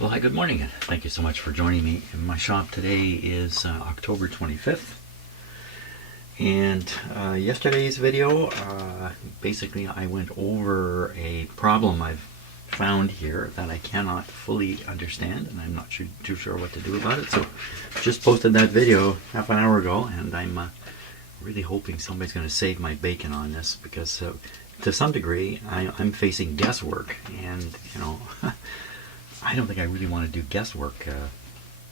Well, hi, good morning, and thank you so much for joining me. In my shop today is October 25th, and yesterday's video, basically I went over a problem I've found here that I cannot fully understand, and I'm not too sure what to do about it. So just posted that video half an hour ago, and I'm really hoping somebody's going to save my bacon on this, because to some degree I'm facing guesswork, and I don't think I really want to do guesswork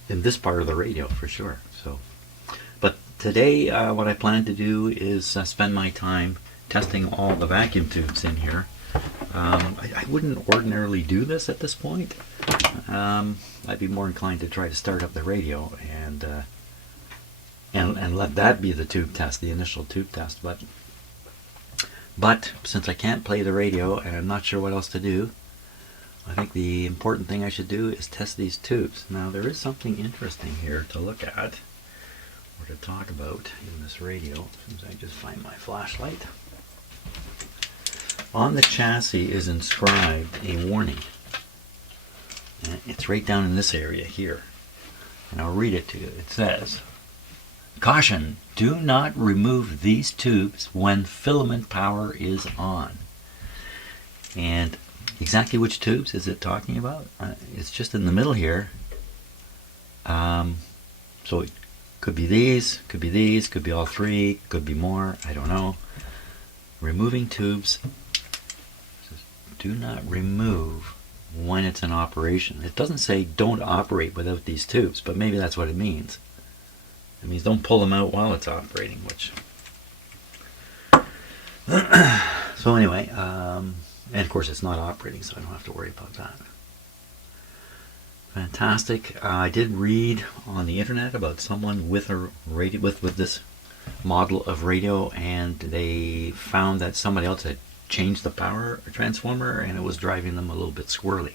in this part of the radio for sure. But today what I plan to do is spend my time testing all the vacuum tubes in here. I wouldn't ordinarily do this at this point. I'd be more inclined to try to start up the radio and let that be the tube test, the initial tube test. But since I can't play the radio and I'm not sure what else to do, I think the important thing I should do is test these tubes. Now, there is something interesting here to look at or to talk about in this radio. As soon as I just find my flashlight. On the chassis is inscribed a warning. And it's right down in this area here. And I'll read it to you. It says, "Caution, do not remove these tubes when filament power is on." And exactly which tubes is it talking about? It's just in the middle here. So it could be these, could be all three, could be more, I don't know. Removing tubes. Do not remove when it's in operation. It doesn't say don't operate without these tubes, but maybe that's what it means. It means don't pull them out while it's operating, which... So anyway, and of course it's not operating, so I don't have to worry about that. Fantastic. I did read on the internet about someone with a radio, with this model of radio, and they found that somebody else had changed the power transformer, and it was driving them a little bit squirrely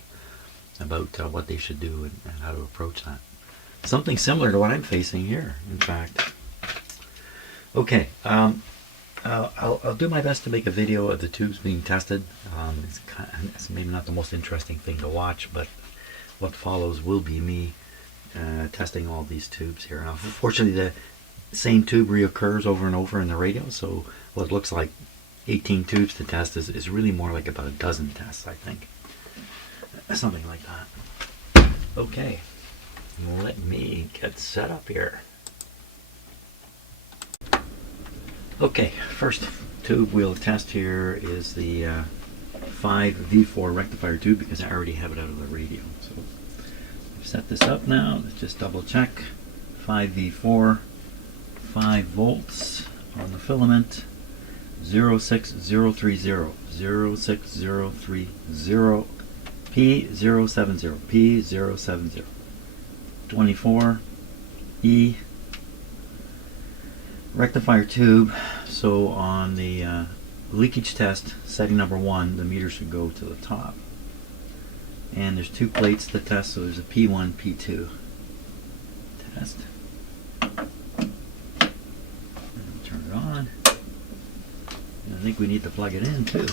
about what they should do and how to approach that. Something similar to what I'm facing here, in fact. Okay. I'll do my best to make a video of the tubes being tested. It's maybe not the most interesting thing to watch, but what follows will be me testing all these tubes here. Now, fortunately, the same tube reoccurs over and over in the radio, so what looks like 18 tubes to test is really more like about a dozen tests, I think. Something like that. Okay, let me get set up here. Okay, first tube we'll test here is the 5V4 rectifier tube, because I already have it out of the radio. So I've set this up now. Let's just double check. 5V4, 5 volts on the filament, 06030, 06030, P070, P070, 24, E, rectifier tube. So on the leakage test, setting number 1, the meter should go to the top. And there's 2 plates to test, so there's a P1, P2 test. And turn it on. And I think we need to plug it in too.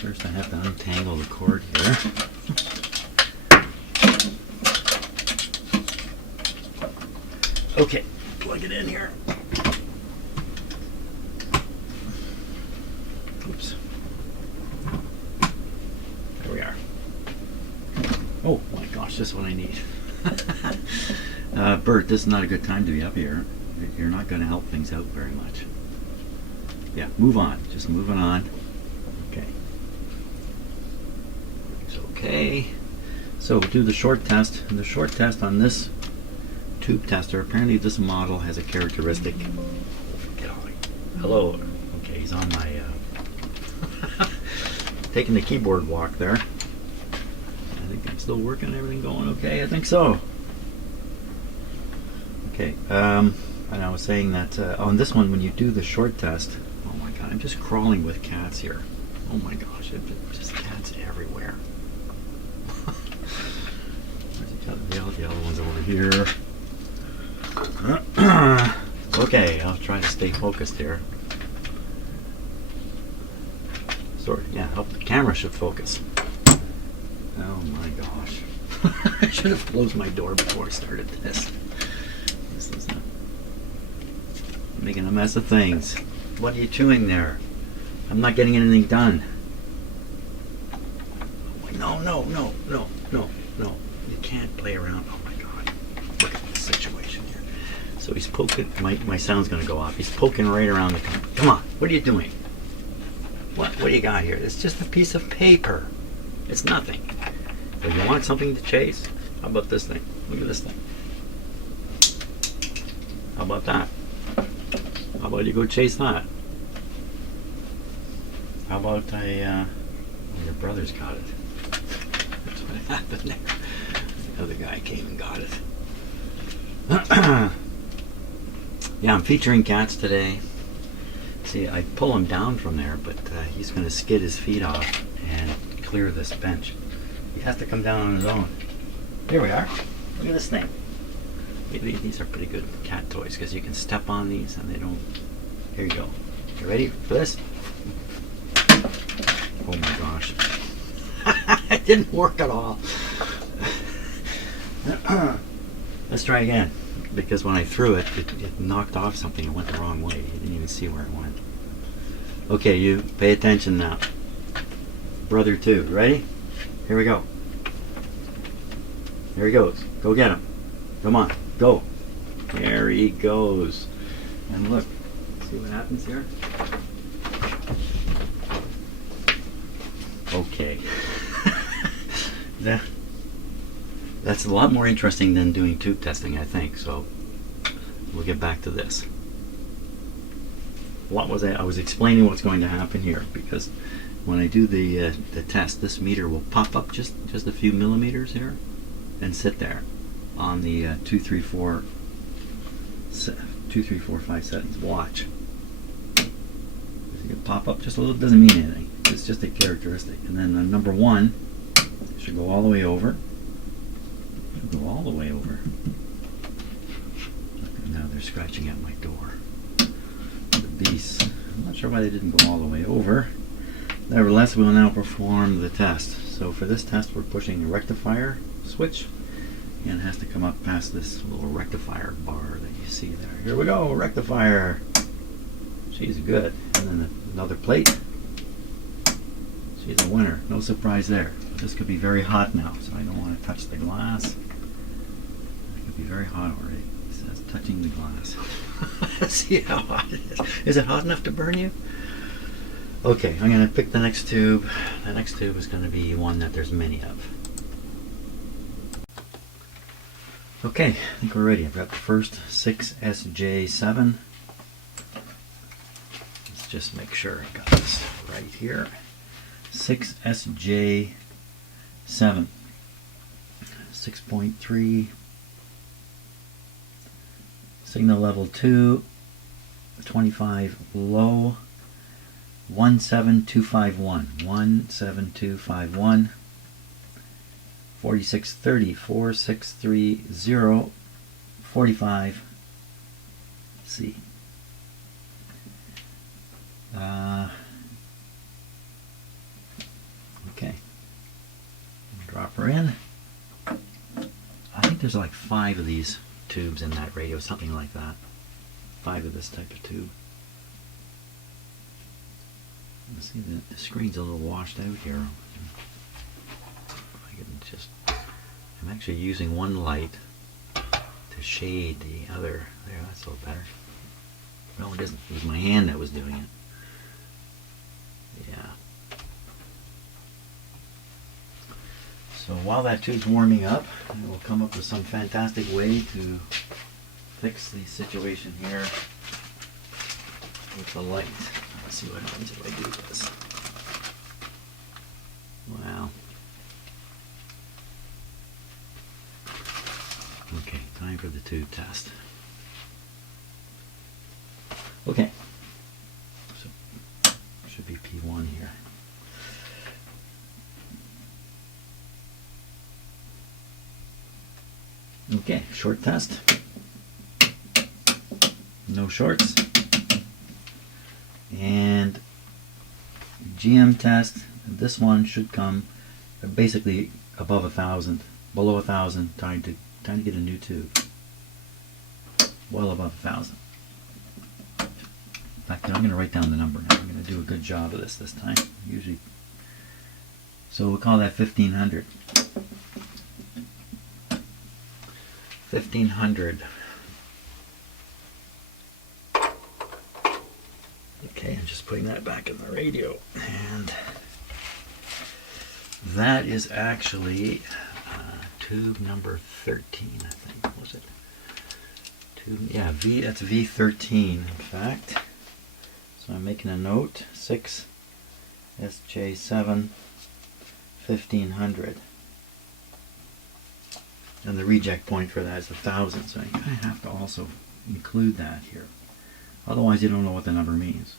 First I have to untangle the cord here. Okay, plug it in here. Oops. There we are. Oh my gosh, this is what I need. Bert, this is not a good time to be up here. You're not going to help things out very much. Yeah, move on. Just moving on. Okay. It's okay. So we'll do the short test. And the short test on this tube tester, apparently this model has a characteristic. Hello. Okay, he's on my taking the keyboard walk there. I think I'm still working, everything going okay. I think so. Okay, and I was saying that on this one, when you do the short test, oh my god, I'm just crawling with cats here. Oh my gosh, just cats everywhere. There's the other one's over here. Okay, I'll try to stay focused here. Sorry, yeah, help the camera should focus. Oh my gosh. I should have closed my door before I started this. This is making a mess of things. What are you chewing there? I'm not getting anything done. No, no, no, no, no, no. You can't play around. Oh my God. Look at the situation here. So he's poking, my sound's gonna go off. He's poking right around the corner. Come on, what are you doing? What do you got here? It's just a piece of paper. It's nothing. But you want something to chase? How about this thing? Look at this thing. How about that? How about you go chase that? How about well, your brother's got it. That's what happened there. The other guy came and got it. Yeah, I'm featuring cats today. See, I pull him down from there, but he's going to skid his feet off and clear this bench. He has to come down on his own. Here we are. Look at this thing. These are pretty good cat toys because you can step on these and they don't. Here you go. You ready for this? Oh my gosh. It didn't work at all. Let's try again. Because when I threw it, it knocked off something. It went the wrong way. You didn't even see where it went. Okay, you pay attention now. Brother 2, ready? Here we go. There he goes. Go get him. Come on, go. There he goes. And look, see what happens here? Okay. That's a lot more interesting than doing tube testing, I think. So we'll get back to this. What was I was explaining what's going to happen here, because when I do the test, this meter will pop up just a few millimeters here and sit there on the 2, 3, 4, 5 settings. Watch. It'll pop up just a little. Doesn't mean anything. It's just a characteristic. And then number 1 should go all the way over. Go all the way over. And now they're scratching at my door. The beasts. I'm not sure why they didn't go all the way over. Nevertheless, we will now perform the test. So for this test, we're pushing a rectifier switch, and it has to come up past this little rectifier bar that you see there. Here we go, rectifier. She's good. And then another plate. She's a winner. No surprise there. This could be very hot now, so I don't want to touch the glass. Be very hot already. It says touching the glass. See how hot it is. Is it hot enough to burn you? Okay, I'm going to pick the next tube. The next tube is going to be one that there's many of. Okay, I think we're ready. I've got the first 6SJ7. Let's just make sure I got this right here. 6SJ7. 6.3. Signal level 2, 25 low, 17251, 17251, 4630, 4630, 45 C. Okay, drop her in. I think there's like 5 of these tubes in that radio, something like that. 5 of this type of tube. Let's see, the screen's a little washed out here. I can just, I'm actually using one light to shade the other. There, that's a little better. No, it isn't. It was my hand that was doing it. Yeah. So while that tube's warming up, we'll come up with some fantastic way to fix the situation here with the light. Let's see what happens if I do this. Wow. Okay, time for the tube test. Okay. So, should be P1 here. Okay, short test. No shorts. And GM test. This one should come basically above 1,000, below 1,000. Time to get a new tube. Well above 1,000. In fact, I'm going to write down the number now. I'm going to do a good job of this time. Usually, so we'll call that 1,500. 1,500. Okay, I'm just putting that back in the radio, and that is actually tube number 13, I think, was it? Tube, yeah, that's V13, in fact. So I'm making a note, 6SJ7, 1,500. And the reject point for that is 1,000, so you kind of have to also include that here. Otherwise you don't know what the number means.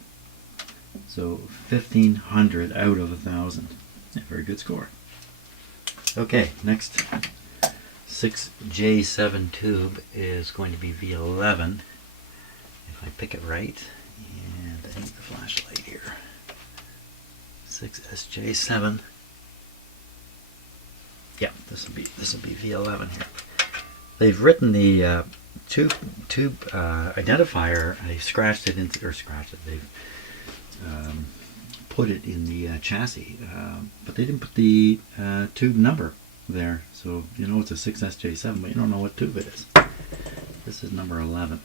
So 1,500 out of 1,000. Yeah, very good score. Okay, next 6J7 tube is going to be V11. If I pick it right, and I need the flashlight here. 6SJ7. Yeah, this will be V11 here. They've written the tube identifier. They scratched it into, They've put it in the chassis, but they didn't put the tube number there. So you know it's a 6SJ7, but you don't know what tube it is. This is number 11.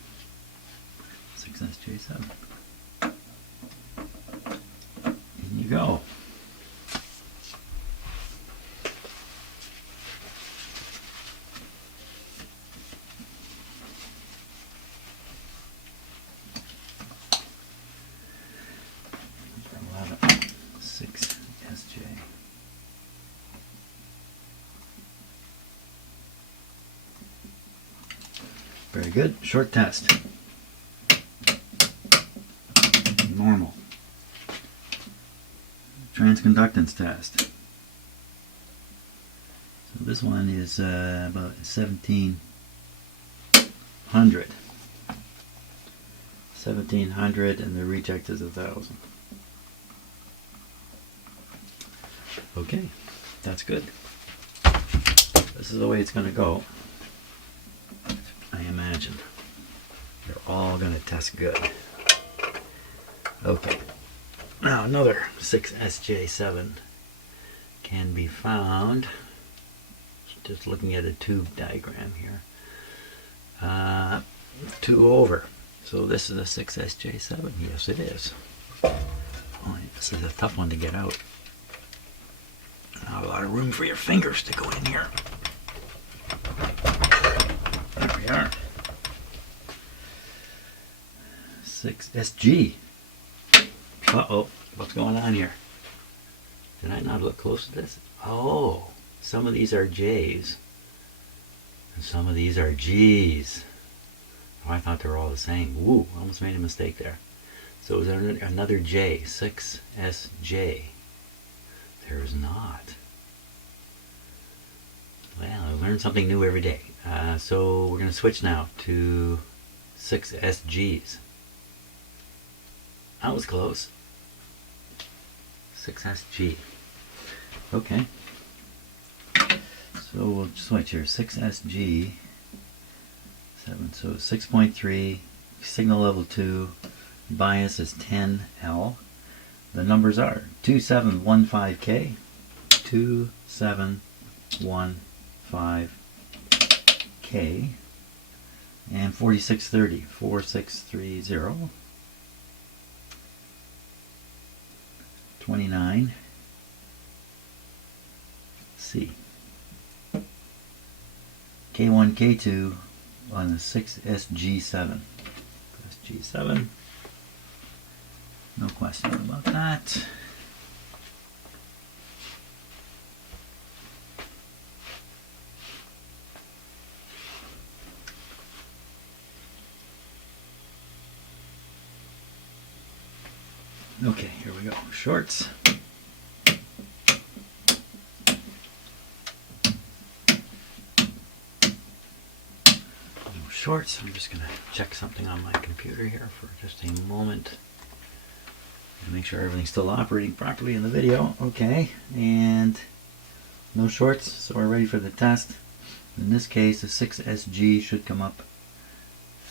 6SJ7. In you go. Number 11. 6SJ. Very good. Short test. Normal. Transconductance test. So this one is about 1,700. 1,700, and the reject is 1,000. Okay, that's good. This is the way it's going to go. I imagine. They're all going to test good. Okay. Now another 6SJ7 can be found. Just looking at a tube diagram here. 2 over. So this is a 6SJ7. Yes, it is. Oh, this is a tough one to get out. Not a lot of room for your fingers to go in here. There we are. 6SG. Uh-oh, what's going on here? Did I not look close to this? Oh, some of these are J's. And some of these are G's. Oh, I thought they were all the same. Woo, almost made a mistake there. So is there another J? 6SJ. There is not. Well, I learn something new every day. So we're going to switch now to 6SGs. That was close. 6SG. Okay. So we'll switch here. 6SG 7. So 6.3. Signal level 2. Bias is 10L. The numbers are 2715K, 2715K, and 4630, 4630, 29, C. K1, K2 on the 6SG7. SG7. No question about that. Okay, here we go. Shorts. No shorts. I'm just going to check something on my computer here for just a moment. Make sure everything's still operating properly in the video. Okay, and no shorts, so we're ready for the test. In this case, the 6SG should come up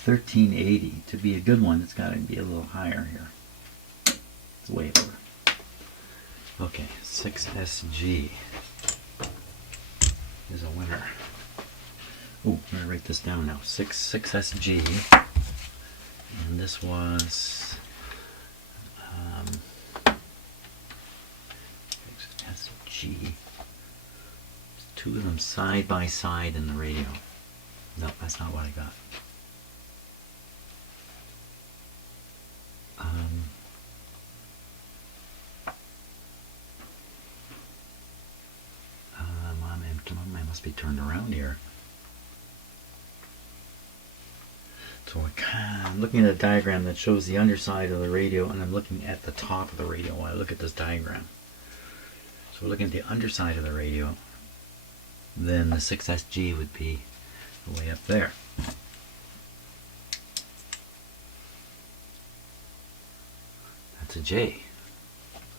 1380. To be a good one, it's got to be a little higher here. It's way over. Okay, 6SG is a winner. Oh, I'm going to write this down now. 6SG. And this was 6SG. There's two of them side by side in the radio. No, that's not what I got. I must be turned around here. So I'm looking at a diagram that shows the underside of the radio, and I'm looking at the top of the radio while I look at this diagram. So we're looking at the underside of the radio. Then the 6SG would be way up there. That's a J.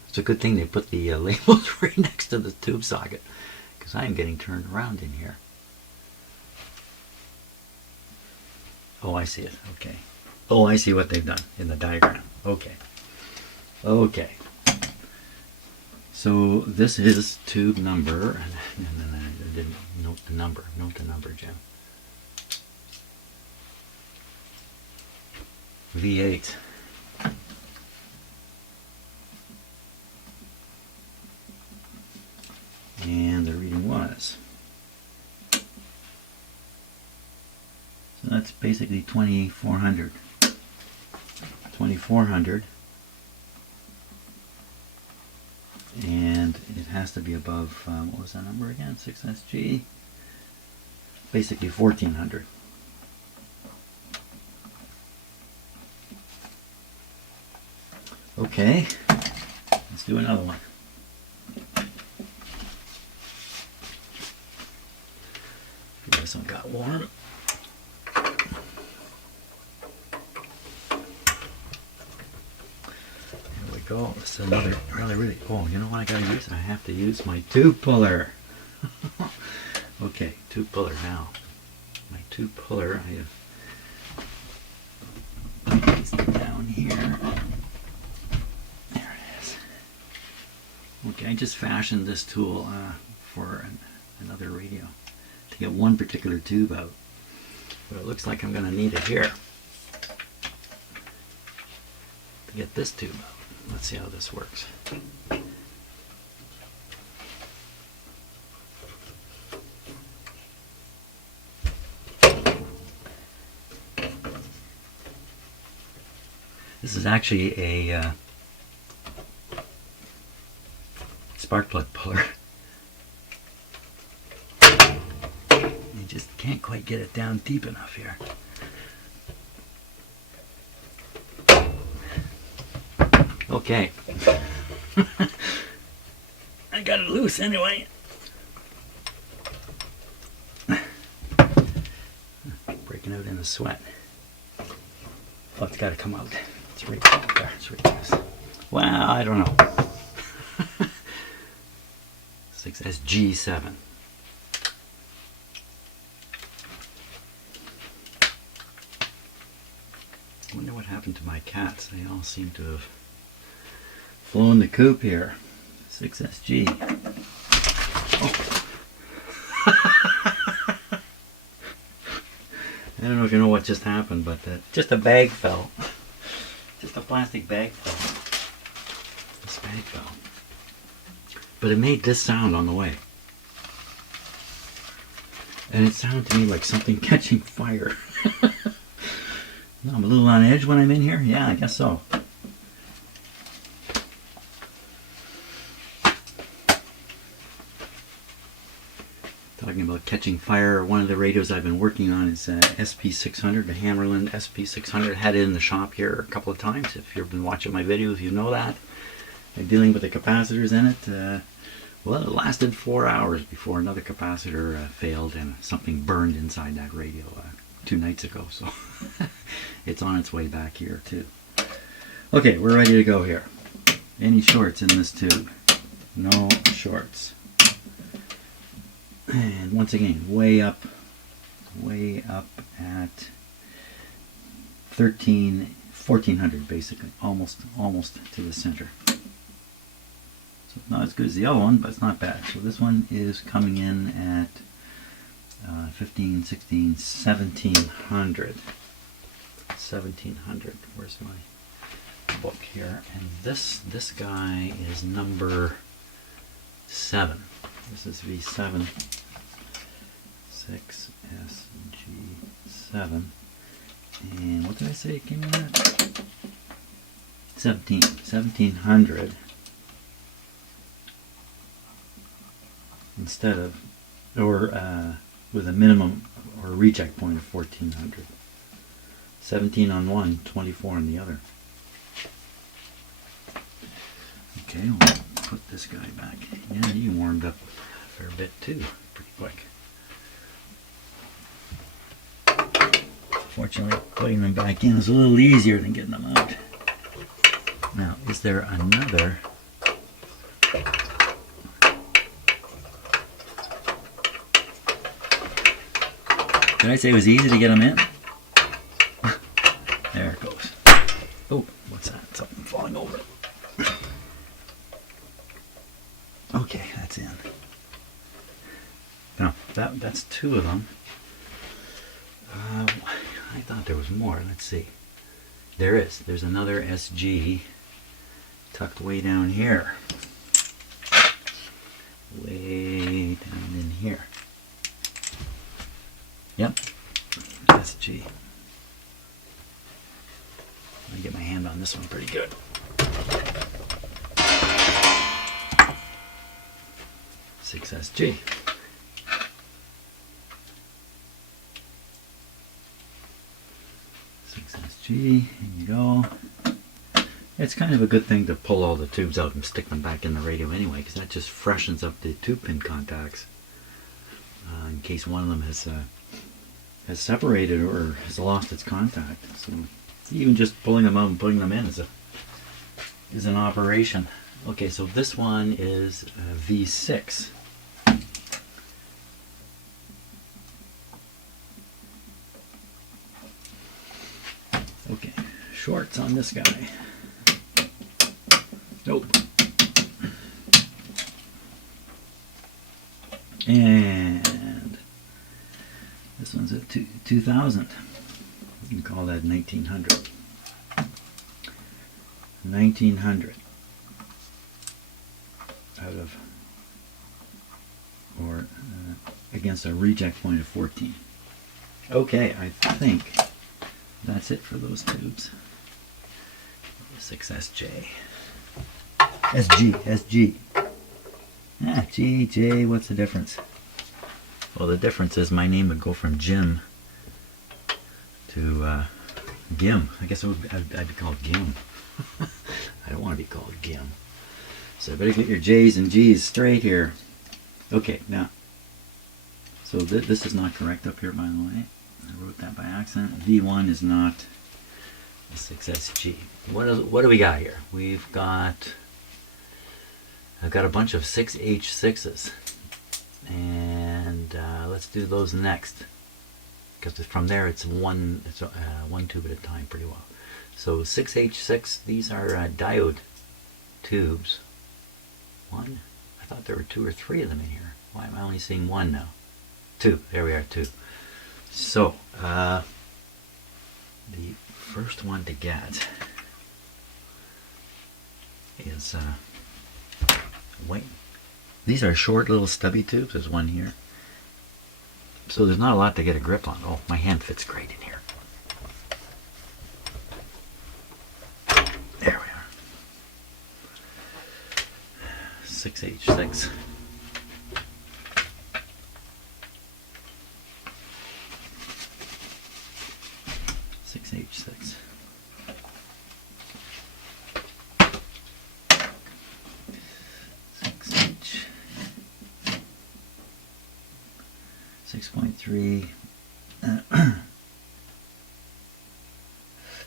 It's a good thing they put the labels right next to the tube socket, because I'm getting turned around in here. Oh, I see it. Okay. Oh, I see what they've done in the diagram. Okay. Okay. So this is tube number, and then I didn't note the number. Note the number, Jim. V8. And the reading was. So that's basically 2400. 2400. And it has to be above, what was that number again? 6SG. Basically 1400. Okay, let's do another one. This one got warm. There we go. This is another really. Oh, you know what I gotta use? I have to use my tube puller. Okay, tube puller now. My tube puller. I have placed it down here. There it is. Okay, I just fashioned this tool for another radio, to get one particular tube out. But it looks like I'm going to need it here to get this tube out. Let's see how this works. This is actually a spark plug puller. You just can't quite get it down deep enough here. Okay. I got it loose anyway. Breaking out in a sweat. Oh, it's got to come out. It's right there. It's right there. Well, I don't know. 6SG7. I wonder what happened to my cats. They all seem to have flown the coop here. 6SG. Oh. I don't know if you know what just happened, but just a bag fell. Just a plastic bag fell. This bag fell. But it made this sound on the way. And it sounded to me like something catching fire. I'm a little on edge when I'm in here? Yeah, I guess so. Talking about catching fire, one of the radios I've been working on is SP600, the Hammerland SP600. Had it in the shop here a couple of times. If you've been watching my videos, you know that. I'm dealing with the capacitors in it. Well, it lasted 4 hours before another capacitor failed and something burned inside that radio 2 nights ago. So it's on its way back here too. Okay, we're ready to go here. any shorts in this tube. No shorts. And once again, way up at 1400 basically, almost to the center. So not as good as the other one, but it's not bad. So this one is coming in at 15, 16, 1700. 1700. Where's my book here? And this guy is number 7. This is V7. 6SG7. And what did I say it came in at? 1700 instead of, or with a minimum or a reject point of 1400. 17 on one, 24 on the other. Okay, we'll put this guy back. Yeah, he warmed up a fair bit too, pretty quick. Fortunately, putting them back in is a little easier than getting them out. Now, is there another? Did I say it was easy to get them in? There it goes. Oh, what's that? Something falling over. Okay, that's in. Now, that's 2 of them. I thought there was more. Let's see. There is. There's another SG tucked way down here. Way down in here. Yep. SG. Let me get my hand on this one pretty good. Six SG. SG, there you go. It's kind of a good thing to pull all the tubes out and stick them back in the radio anyway, because that just freshens up the tube pin contacts in case one of them has separated or has lost its contact. So even just pulling them out and putting them in is an operation. Okay, so this one is V6. Okay, shorts on this guy. Nope. And this one's at 2000. You can call that 1900. 1900 out of, or against a reject point of 14. Okay, I think that's it for those tubes. 6SJ. SG. Ah, G, J, what's the difference? Well, the difference is my name would go from Jim to Gim. I guess I'd be called Gim. I don't want to be called Gim. So I better get your J's and G's straight here. Okay, now, so this is not correct up here, by the way. I wrote that by accident. V1 is not a 6SG. What do we got here? I've got a bunch of 6H6s, and let's do those next, because from there it's one tube at a time pretty well. So 6H6, these are diode tubes. One? I thought there were 2 or 3 of them in here. Why am I only seeing 1 now? 2. There we are, 2. So the first one to get is wait. These are short little stubby tubes. There's one here. So there's not a lot to get a grip on. Oh, my hand fits great in here. There we are. 6H6. H6. 6H. 6.3.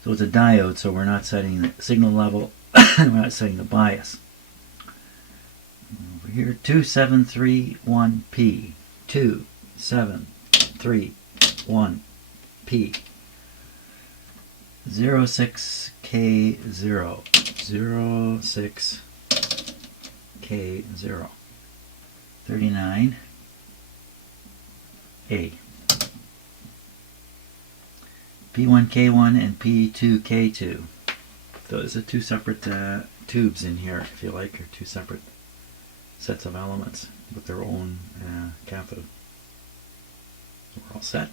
So it's a diode, so we're not setting the signal level. we're not setting the bias. Over here, 2731P, 2731P, 06K0, 06K0, 39A. P1K1 and P2K2. Those are two separate tubes in here, if you like, or two separate sets of elements with their own cathode. So we're all set.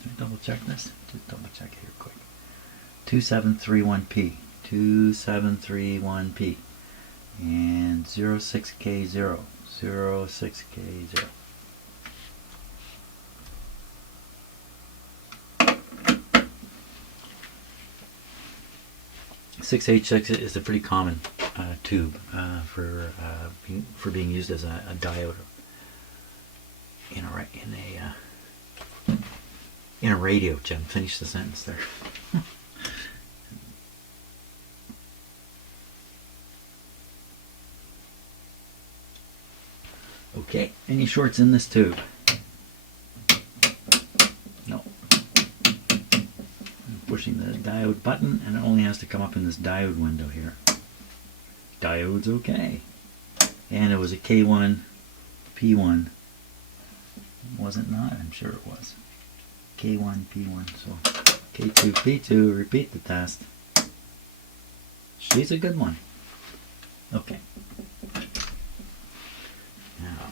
Should I double check this? Just double check here quick. 2731P, 2731P, and 06K0, 06K0. 6H6 is a pretty common tube for being used as a diode in a radio. Jen, finish the sentence there. Okay, any shorts in this tube? No. I'm pushing the diode button, and it only has to come up in this diode window here. Diode's okay. And it was a K1, P1. Was it not? I'm sure it was. K1, P1, so K2, P2, repeat the test. She's a good one. Okay. Now,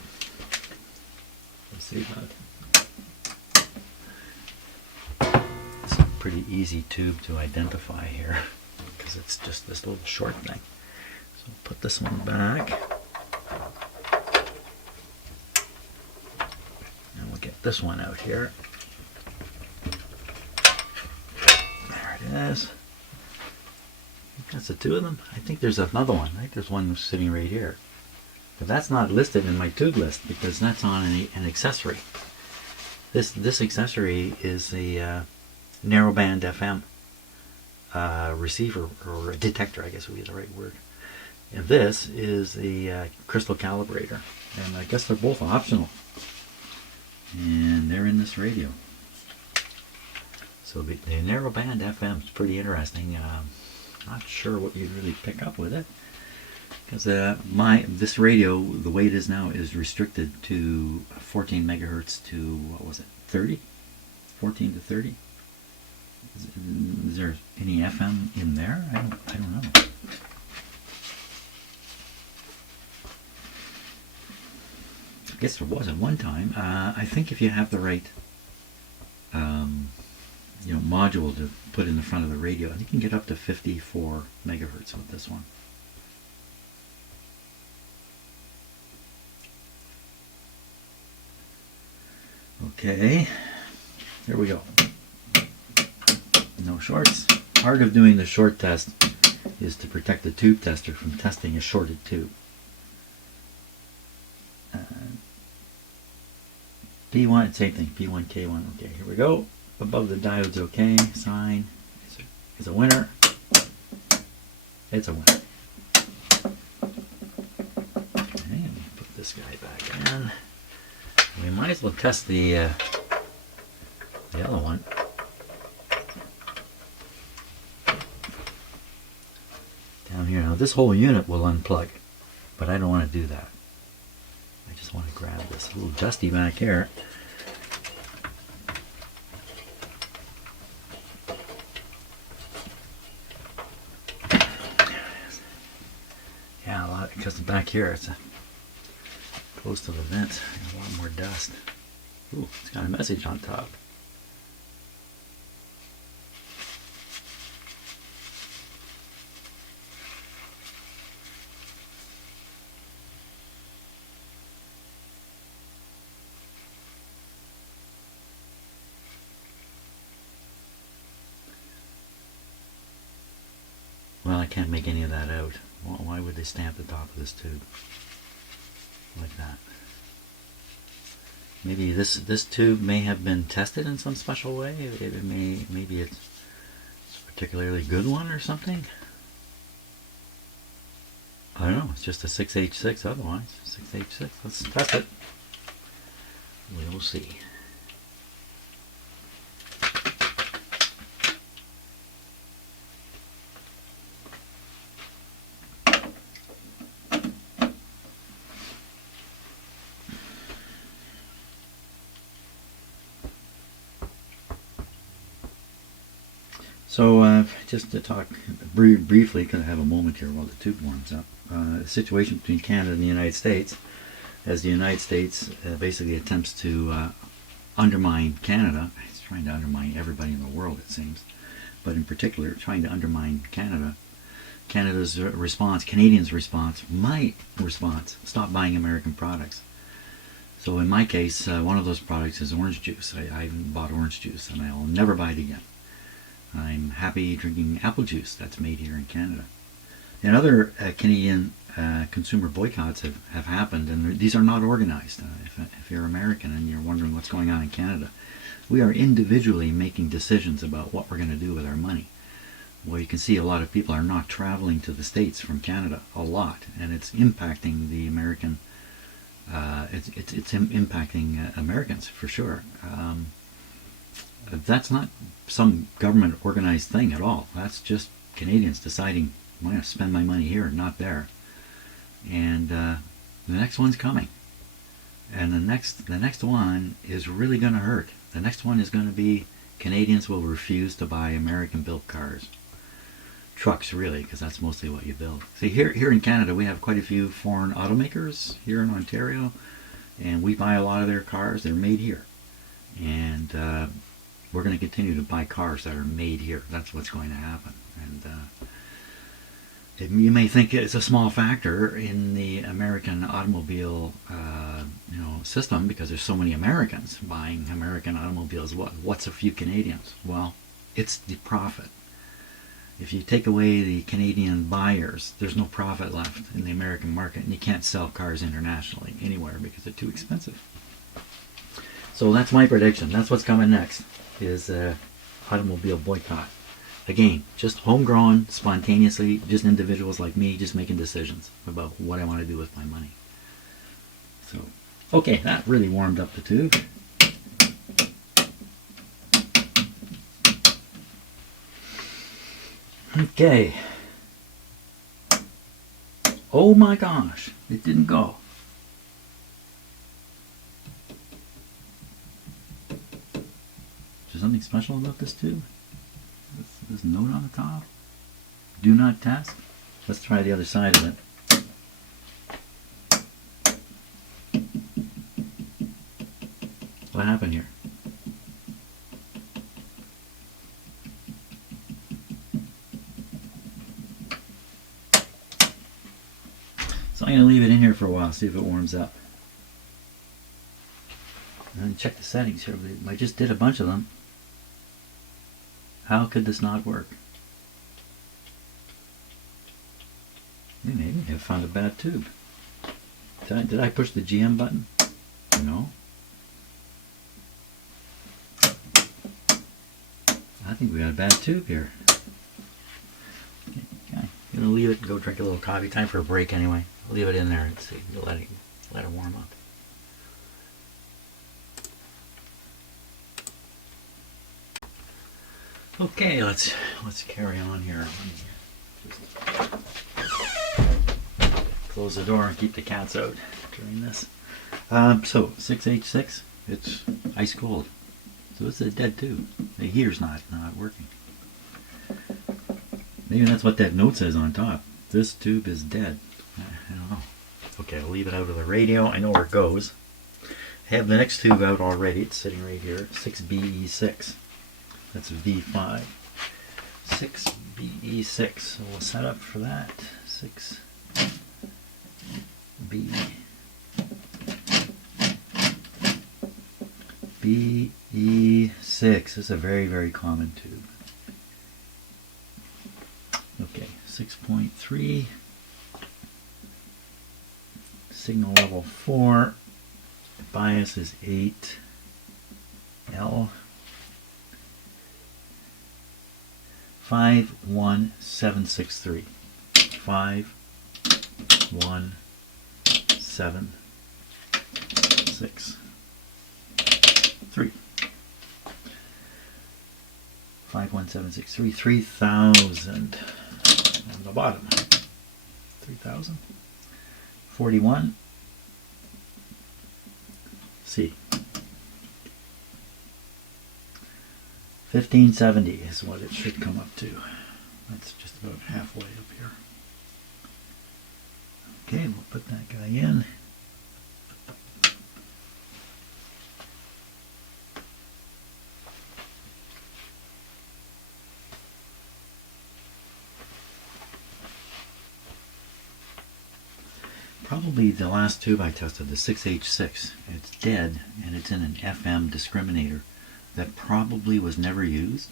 let's see about it's a pretty easy tube to identify here because it's just this little short thing. So put this one back. And we'll get this one out here. There it is. That's the two of them. I think there's another one, right? There's one sitting right here. But that's not listed in my tube list because that's on an accessory. This accessory is a narrowband FM receiver, or a detector, I guess would be the right word. And this is a crystal calibrator. And I guess they're both optional. And they're in this radio. So the narrowband FM is pretty interesting. Not sure what you'd really pick up with it. Because this radio, the way it is now, is restricted to 14 megahertz to, what was it, 30? 14 to 30? Is there any FM in there? I don't know. I guess there was at one time. I think if you have the right module to put in the front of the radio, I think you can get up to 54 megahertz with this one. Okay, here we go. No shorts. Part of doing the short test is to protect the tube tester from testing a shorted tube. P1, same thing, P1, K1. Okay, here we go. Above the diode's okay. Sign is a winner. It's a winner. Okay, put this guy back in. We might as well test the other one. Down here. Now this whole unit will unplug, but I don't want to do that. I just want to grab this. A little dusty back here. Yeah, a lot, because back here it's close to the vent. A lot more dust. Ooh, it's got a message on top. Well, I can't make any of that out. Why would they stamp the top of this tube like that? Maybe this tube may have been tested in some special way. Maybe it's a particularly good one or something. I don't know, it's just a 6H6 otherwise. 6H6, let's test it. We'll see. So just to talk briefly, because I have a moment here while the tube warms up, the situation between Canada and the United States, as the United States basically attempts to undermine Canada. It's trying to undermine everybody in the world, it seems, but in particular trying to undermine Canada. Canada's response, Canadians' response, my response, stop buying American products. So in my case, one of those products is orange juice. I haven't bought orange juice, and I'll never buy it again. I'm happy drinking apple juice that's made here in Canada. And other Canadian consumer boycotts have happened, and these are not organized. If you're American and you're wondering what's going on in Canada, we are individually making decisions about what we're going to do with our money. Well, you can see a lot of people are not traveling to the States from Canada, a lot, and it's impacting the American, it's impacting Americans for sure. That's not some government organized thing at all. That's just Canadians deciding, I'm going to spend my money here, not there. And the next one's coming. And the next one is really going to hurt. The next one is going to be Canadians will refuse to buy American-built cars. Trucks, really, because that's mostly what you build. See, here in Canada, we have quite a few foreign automakers here in Ontario, and we buy a lot of their cars. They're made here. And we're going to continue to buy cars that are made here. That's what's going to happen. And you may think it's a small factor in the American automobile system because there's so many Americans buying American automobiles. What's a few Canadians? Well, it's the profit. If you take away the Canadian buyers, there's no profit left in the American market, and you can't sell cars internationally anywhere because they're too expensive. So that's my prediction. That's what's coming next, is automobile boycott. Again, just homegrown, spontaneously, just individuals like me just making decisions about what I want to do with my money. So, okay, that really warmed up the tube. Okay. Oh my gosh, it didn't go. Is there something special about this tube? This note on the top? Do not test? Let's try the other side of it. What happened here? So I'm going to leave it in here for a while, see if it warms up. And then check the settings here. I just did a bunch of them. How could this not work? Maybe I found a bad tube. Did I push the GM button? No. I think we got a bad tube here. Okay. I'm gonna leave it and go drink a little coffee. Time for a break anyway. Leave it in there and see. Let it warm up. Okay, let's carry on here. Just close the door and keep the cats out during this. So 6H6, it's ice cold. So it's a dead tube. The heater's not working. Maybe that's what that note says on top. This tube is dead. I don't know. Okay, I'll leave it out of the radio. I know where it goes. I have the next tube out already. It's sitting right here. 6BE6. That's V5. 6BE6. So we'll set up for that. 6BE6. This is a very, very common tube. Okay, 6.3. Signal level 4. Bias is 8L. 51763. 51763. 1, 7, 6, 3. 51763, 3,000 on the bottom. 3,000. 41. C. 1570 is what it should come up to. That's just about halfway up here. Okay, we'll put that guy in. Probably the last tube I tested, the 6H6, it's dead and it's in an FM discriminator that probably was never used,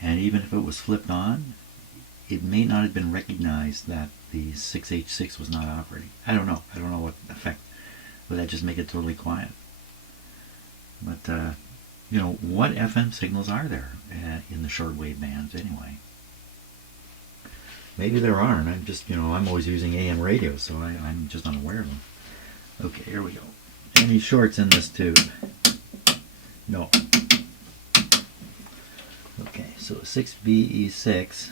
and even if it was flipped on, it may not have been recognized that the 6H6 was not operating. I don't know what effect. Would that just make it totally quiet? But, you know, what FM signals are there in the shortwave bands anyway? Maybe there aren't. I'm just, you know, I'm always using AM radio, so I'm just unaware of them. Okay, here we go. Any shorts in this tube? No. Okay, so 6BE6,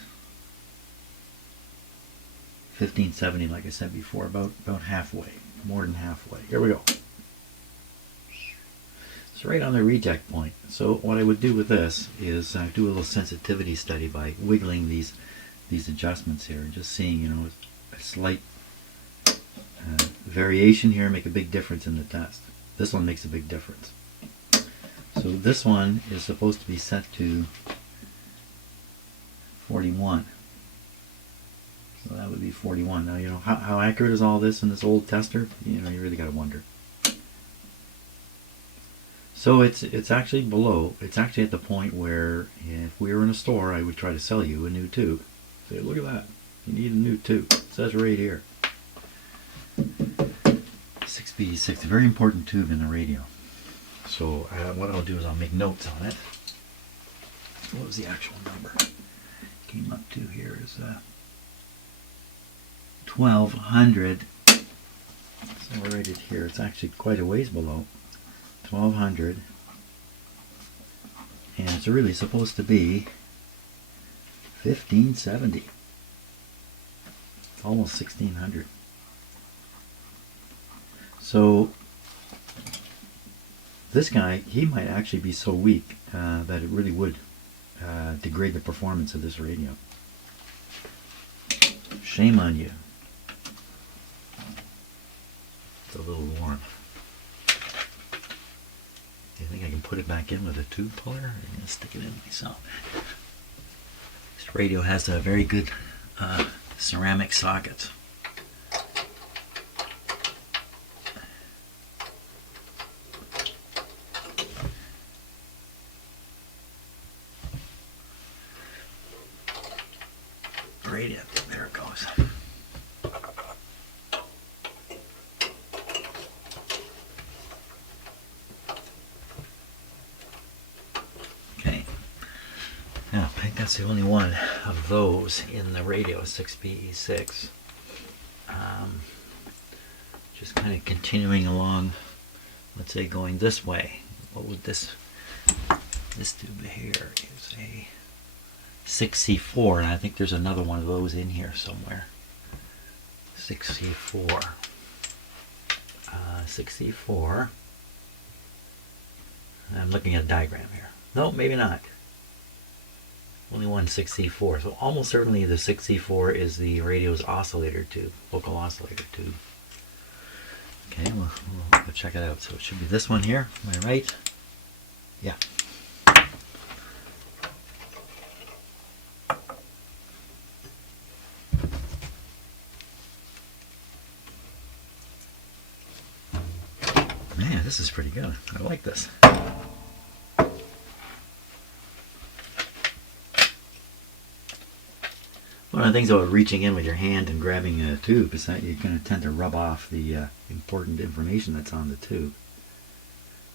1570, like I said before, about halfway, more than halfway. Here we go. It's right on the reject point. So what I would do with this is do a little sensitivity study by wiggling these adjustments here, and just seeing, you know, a slight variation here make a big difference in the test. This one makes a big difference. So this one is supposed to be set to 41. So that would be 41. Now, you know, how accurate is all this in this old tester? You know, you really got to wonder. So it's actually below. It's actually at the point where if we were in a store, I would try to sell you a new tube. Say, look at that. You need a new tube. It says right here. 6B6, a very important tube in the radio. So what I'll do is I'll make notes on it. What was the actual number? Came up to here is 1200. So we'll write it here. It's actually quite a ways below. 1200. And it's really supposed to be 1570. It's almost 1600. So this guy, he might actually be so weak that it really would degrade the performance of this radio. Shame on you. It's a little warm. Do you think I can put it back in with a tube puller? I'm going to stick it in myself. This radio has a very good ceramic sockets. Radio, there it goes. Okay. Now, I think that's the only one of those in the radio, 6BE6. Just kind of continuing along, let's say going this way. What would this tube here is a 6C4, and I think there's another one of those in here somewhere. 6C4. 6C4. I'm looking at a diagram here. No, maybe not. Only one 6C4. So almost certainly the 6C4 is the radio's oscillator tube, local oscillator tube. Okay, we'll check it out. So it should be this one here. Am I right? Yeah. Man, this is pretty good. I like this. One of the things about reaching in with your hand and grabbing a tube is that you're going to tend to rub off the important information that's on the tube.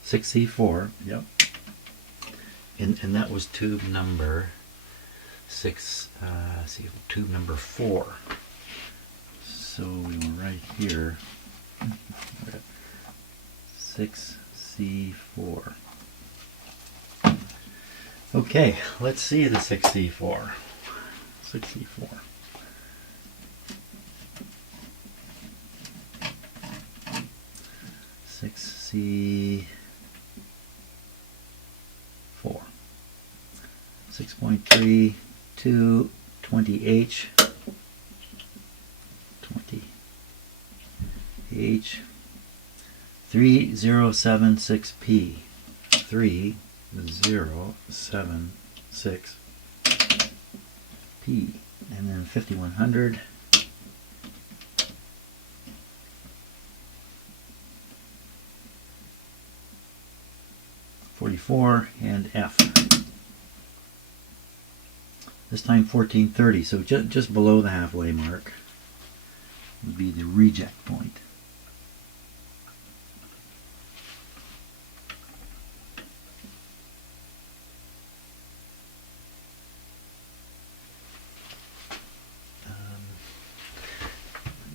6C4, yep. And that was tube number 6, tube number 4. So we were right here. 6C4. Okay, let's see the 6C4. 6C4. C4. 6.32 20H. 20H. 3076P. 3076P. And then 5100. 44 and F. This time 1430, so just below the halfway mark would be the reject point.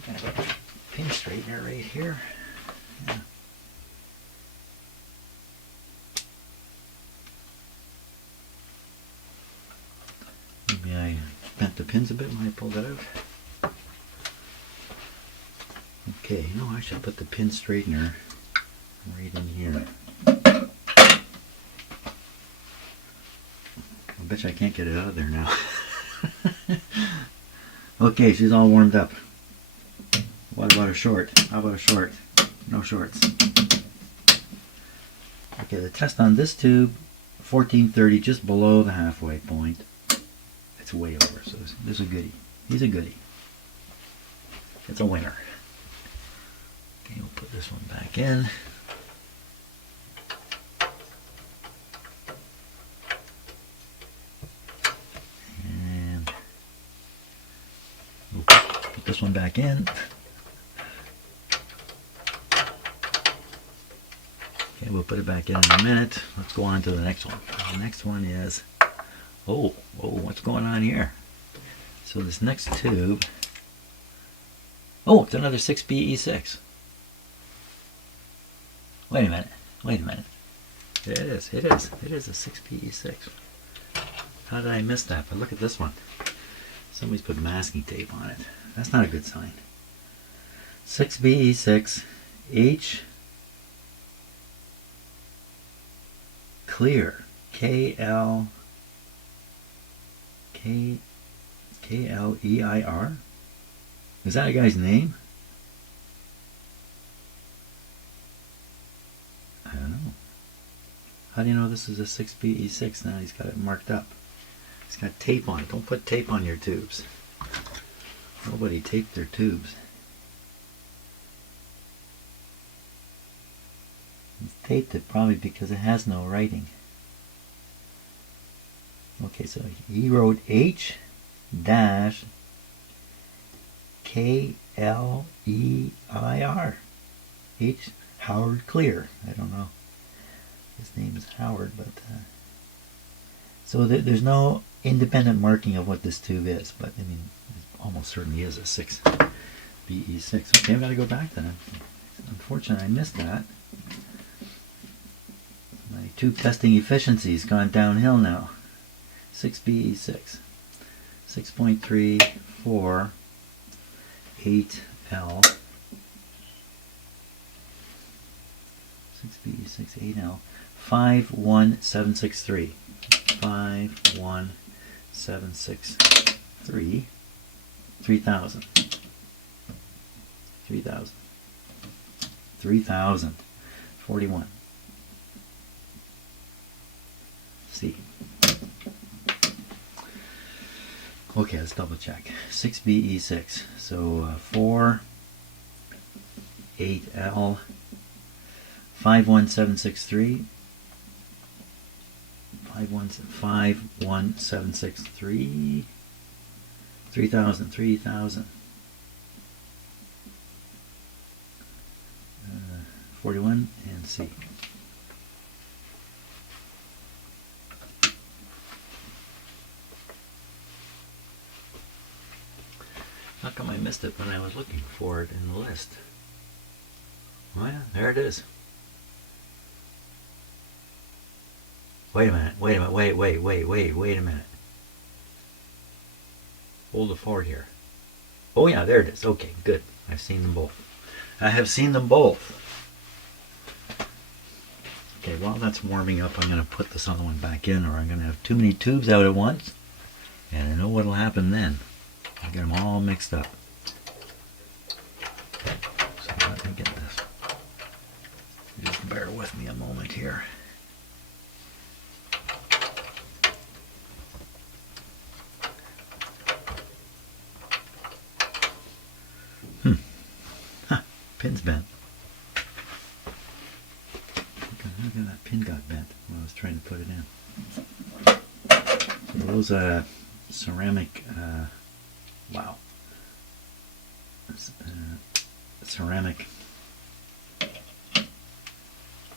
I've got a pin straightener right here. Yeah. Maybe I bent the pins a bit when I pulled it out. Okay, no, I should put the pin straightener right in here. I bet you I can't get it out of there now. Okay, she's all warmed up. What about a short? How about a short? No shorts. Okay, the test on this tube, 1430, just below the halfway point. It's way over, so this is a goodie. He's a goodie. It's a winner. Okay, we'll put this one back in. And we'll put this one back in. Okay, we'll put it back in a minute. Let's go on to the next one. The next one is, oh, what's going on here? So this next tube, oh, it's another 6BE6. Wait a minute. It is a 6BE6. How did I miss that? But look at this one. Somebody's put masking tape on it. That's not a good sign. 6BE6 H clear. KLEIR. Is that a guy's name? I don't know. How do you know this is a 6BE6? Now he's got it marked up. He's got tape on it. Don't put tape on your tubes. Nobody taped their tubes. He's taped it probably because it has no writing. Okay, so he wrote H dash KLEIR. H Howard Clear. I don't know. His name is Howard, but so there's no independent marking of what this tube is, but I mean, it almost certainly is a 6BE6. Okay, I've got to go back then. Unfortunately, I missed that. My tube testing efficiency's gone downhill now. 6BE6, 6.34 8L, 6BE6 8L, 51763, 51763, 3000, 41. C. Okay, let's double check. 6BE6. So 4, 8L, 51763, 51763, 3000, 41, and C. How come I missed missed it when I was looking for it in the list. Oh yeah, there it is. Wait a minute, wait a minute, wait a minute. Hold the fort here. Oh yeah, there it is. Okay, good. I've seen them both. I have seen them both. Okay, while that's warming up, I'm going to put this other one back in, or I'm going to have too many tubes out at once. And I know what will happen then. I'll get them all mixed up. So let me get this. Just bear with me a moment here. Pin's bent. Look at that pin got bent when I was trying to put it in. So those ceramic, wow, ceramic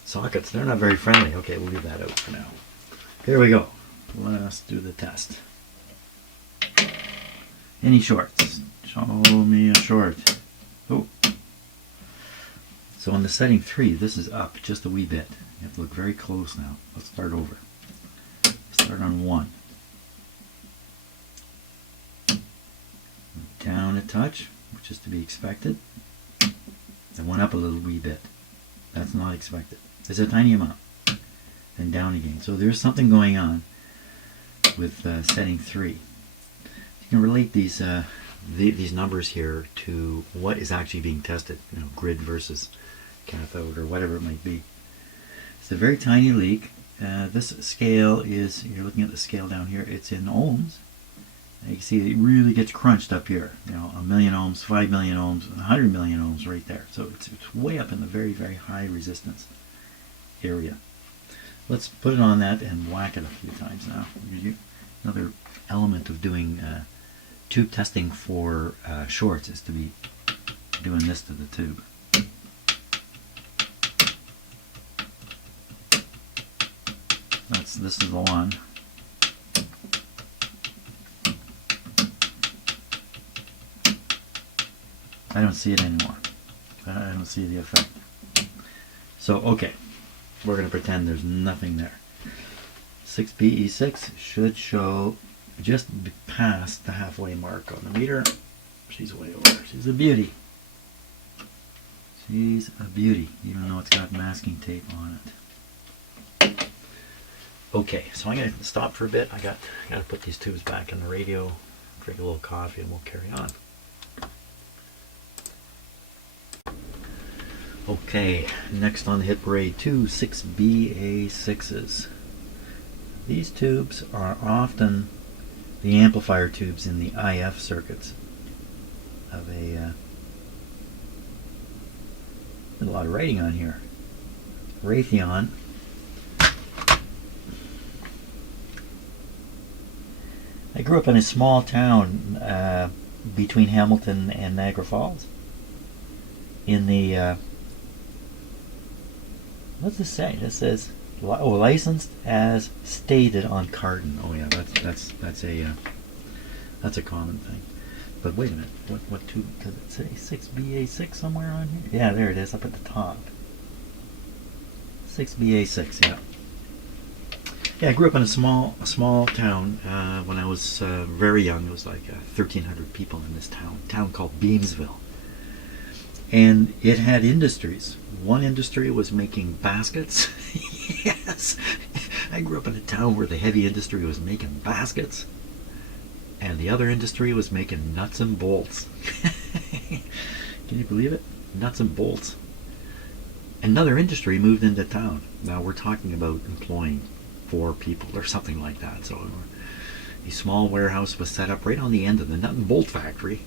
sockets, they're not very friendly. Okay, we'll leave that out for now. Here we go. Let's do the test. Any shorts? Show me a short. Oh. So on the setting 3, this is up just a wee bit. You have to look very close now. Let's start over. Start on 1. Down a touch, which is to be expected. And 1 up a little wee bit. That's not expected. It's a tiny amount. Then down again. So there's something going on with setting 3. You can relate these numbers here to what is actually being tested. You know, grid versus cathode or whatever it might be. It's a very tiny leak. This scale is, you're looking at the scale down here, it's in ohms. And you can see it really gets crunched up here. You know, 1 million ohms, 5 million ohms, 100 million ohms right there. So it's way up in the very, very high resistance area. Let's put it on that and whack it a few times now. Another element of doing tube testing for shorts is to be doing this to the tube. This is the one. I don't see it anymore. I don't see the effect. So okay, we're going to pretend there's nothing there. 6BE6 should show just past the halfway mark on the meter. She's way over. She's a beauty. She's a beauty, even though it's got masking tape on it. Okay, so I'm going to stop for a bit. I got to put these tubes back in the radio, drink a little coffee, and we'll carry on. Okay, next on the hit parade, 2 6BA6s. These tubes are often the amplifier tubes in the IF circuits of a lot of writing on here. Raytheon. I grew up in a small town between Hamilton and Niagara Falls. In the what's this say? This says licensed as stated on carton. Oh yeah, that's a common thing. But wait a minute, what tube does it say? 6BA6 somewhere on here? Yeah, there it is up at the top. 6BA6, yeah. Yeah, I grew up in a small town when I was very young. It was like 1,300 people in this town called Beamsville. And it had industries. One industry was making baskets. Yes! I grew up in a town where the heavy industry was making baskets. And the other industry was making nuts and bolts. Can you believe it? Nuts and bolts. Another industry moved into town. Now we're talking about employing 4 people or something like that. So a small warehouse was set up right on the end of the nut and bolt factory.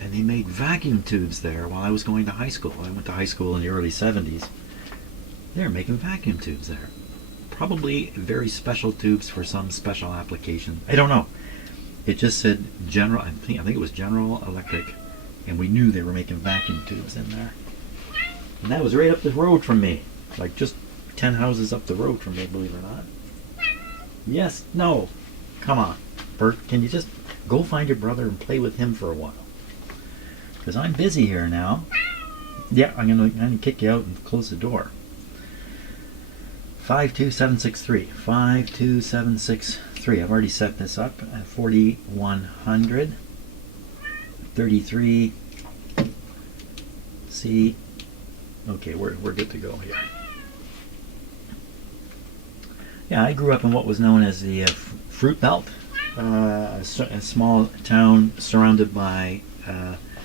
And they made vacuum tubes there while I was going to high school. I went to high school in the early 70s. They were making vacuum tubes there. Probably very special tubes for some special application. I don't know. It just said General, I think it was General Electric, and we knew they were making vacuum tubes in there. And that was right up the road from me. Like just 10 houses up the road from me, believe it or not. Yes, no. Come on. Bert, can you just go find your brother and play with him for a while? because I'm busy here now. Yeah, I'm gonna kick you out and close the door. 52763. 52763. I've already set this up at 4100. 33. See. Okay, we're good to go here. Yeah, I grew up in what was known as the fruit belt, a small town surrounded by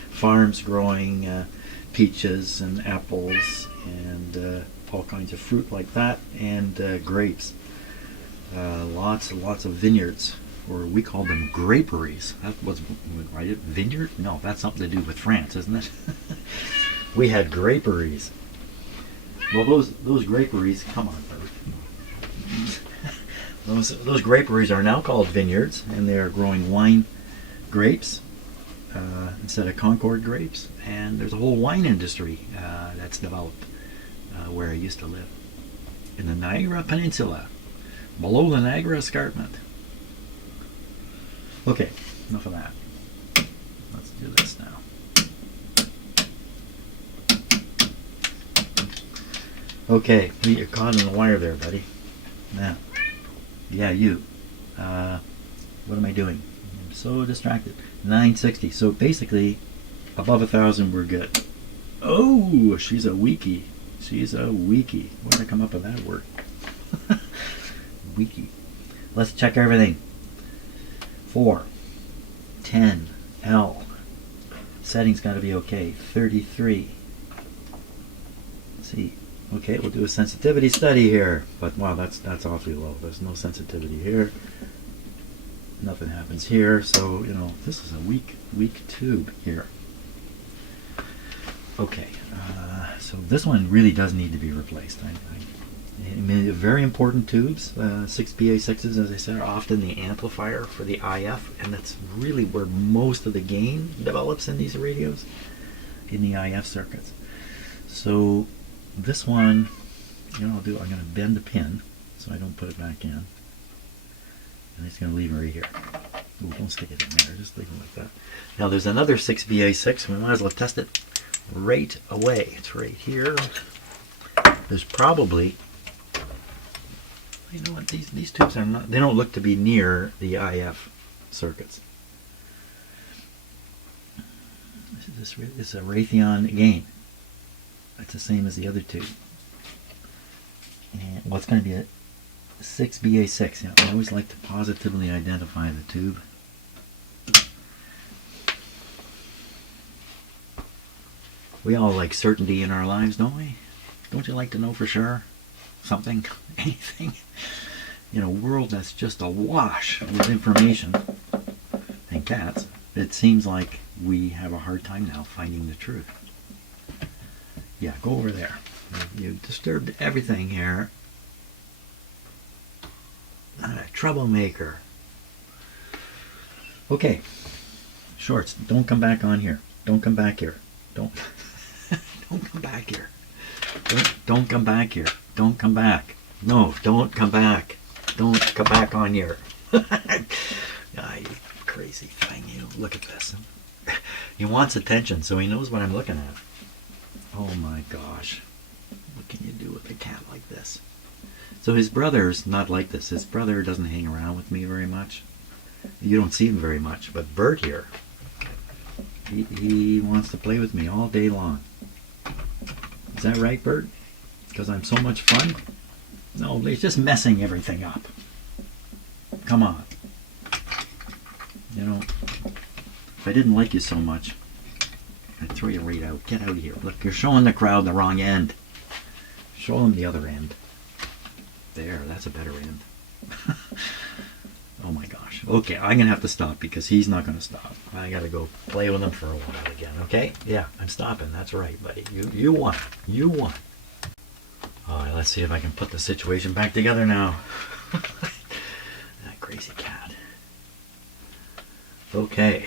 farms growing peaches and apples and all kinds of fruit like that, and grapes. Lots and lots of vineyards, or we called them graperies. That was right. Vineyard? No, that's something to do with France, isn't it? We had graperies. Well, those graperies. Come on, Bert. Those graperies are now called vineyards, and they are growing wine grapes instead of Concord grapes. And there's a whole wine industry that's developed where I used to live, in the Niagara Peninsula, below the Niagara Escarpment. Okay, enough of that. Let's do this now. Okay, you're caught in the wire there, buddy. Now, yeah, you. What am I doing? I'm so distracted. 960. So basically, above 1,000, we're good. Oh, she's a weakie. She's a weakie. Where did I come up with that word? Weakie. Let's check everything. 4, 10, L. Setting's got to be okay. 33. Let's see. Okay, we'll do a sensitivity study here. But wow, that's awfully low. There's no sensitivity here. Nothing happens here. So, you know, this is a weak tube here. Okay, so this one really does need to be replaced. I mean, very important tubes. 6BA6s, as I said, are often the amplifier for the IF, and that's really where most of the gain develops in these radios, in the IF circuits. So this one, you know, I'm going to bend the pin so I don't put it back in, and I'm just going to leave it right here. Ooh, don't stick it in there, just leave it like that. Now there's another 6BA6, we might as well test it right away. It's right here. There's probably, you know what, these tubes are not, they don't look to be near the IF circuits. This is a Raytheon gain. It's the same as the other two. And what's going to be a 6BA6? You know, I always like to positively identify the tube. We all like certainty in our lives, don't we? Don't you like to know for sure? Something? Anything? In a world that's just awash with information and cats, it seems like we have a hard time now finding the truth. Yeah, go over there. You disturbed everything here. Troublemaker. Okay. Shorts, don't come back on here. Don't come back here. Don't come back here. Don't come back here. Don't come back. No, don't come back. Don't come back on here. Ah, you crazy thing, you. Look at this. He wants attention, so he knows what I'm looking at. Oh my gosh. What can you do with a cat like this? So his brother's not like this. His brother doesn't hang around with me very much. You don't see him very much. But Bert here, he wants to play with me all day long. Is that right, Bert? Because I'm so much fun? No, he's just messing everything up. Come on. You know, if I didn't like you so much, I'd throw you right out. Get out of here. Look, you're showing the crowd the wrong end. Show them the other end. There, that's a better end. Oh my gosh. Okay, I'm going to have to stop because he's not going to stop. I got to go play with him for a while again, okay? Yeah, I'm stopping. That's right, buddy. You won. You won. All right, let's see if I can put the situation back together now. That crazy cat. Okay.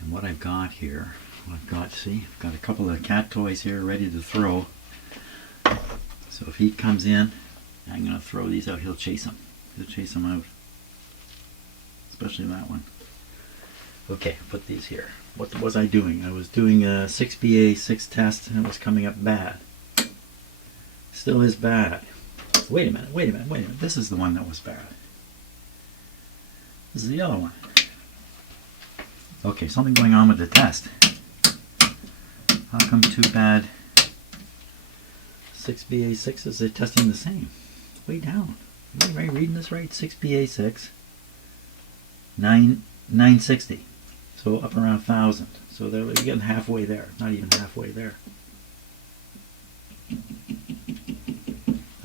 And what I've got here, see, I've got a couple of cat toys here ready to throw. So if he comes in, I'm going to throw these out. He'll chase them. He'll chase them out. Especially that one. Okay, put these here. What was I doing? I was doing a 6BA6 test and it was coming up bad. Still is bad. Wait a minute. This is the one that was bad. This is the other one. Okay, something going on with the test. How come too bad 6BA6s are testing the same? Way down. Am I reading this right? 6BA6, 960. So up around 1,000. So they're getting halfway there. Not even halfway there.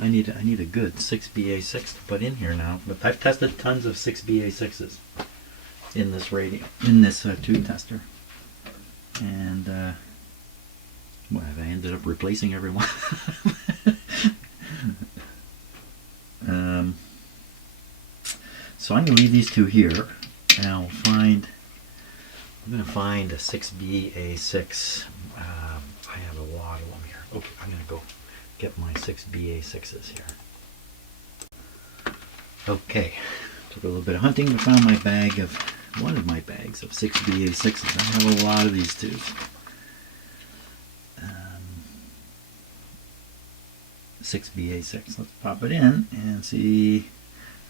I need a good 6BA6 to put in here now. But I've tested tons of 6BA6s in this tube tester, and well, I ended up replacing everyone. So I'm going to leave these two here, and I'm going to find a 6BA6. I have a lot of them here. Okay, I'm going to go get my 6BA6s here. Okay, took a little bit of hunting to find one of my bags of 6BA6s. I have a lot of these tubes. 6BA6. Let's pop it in and see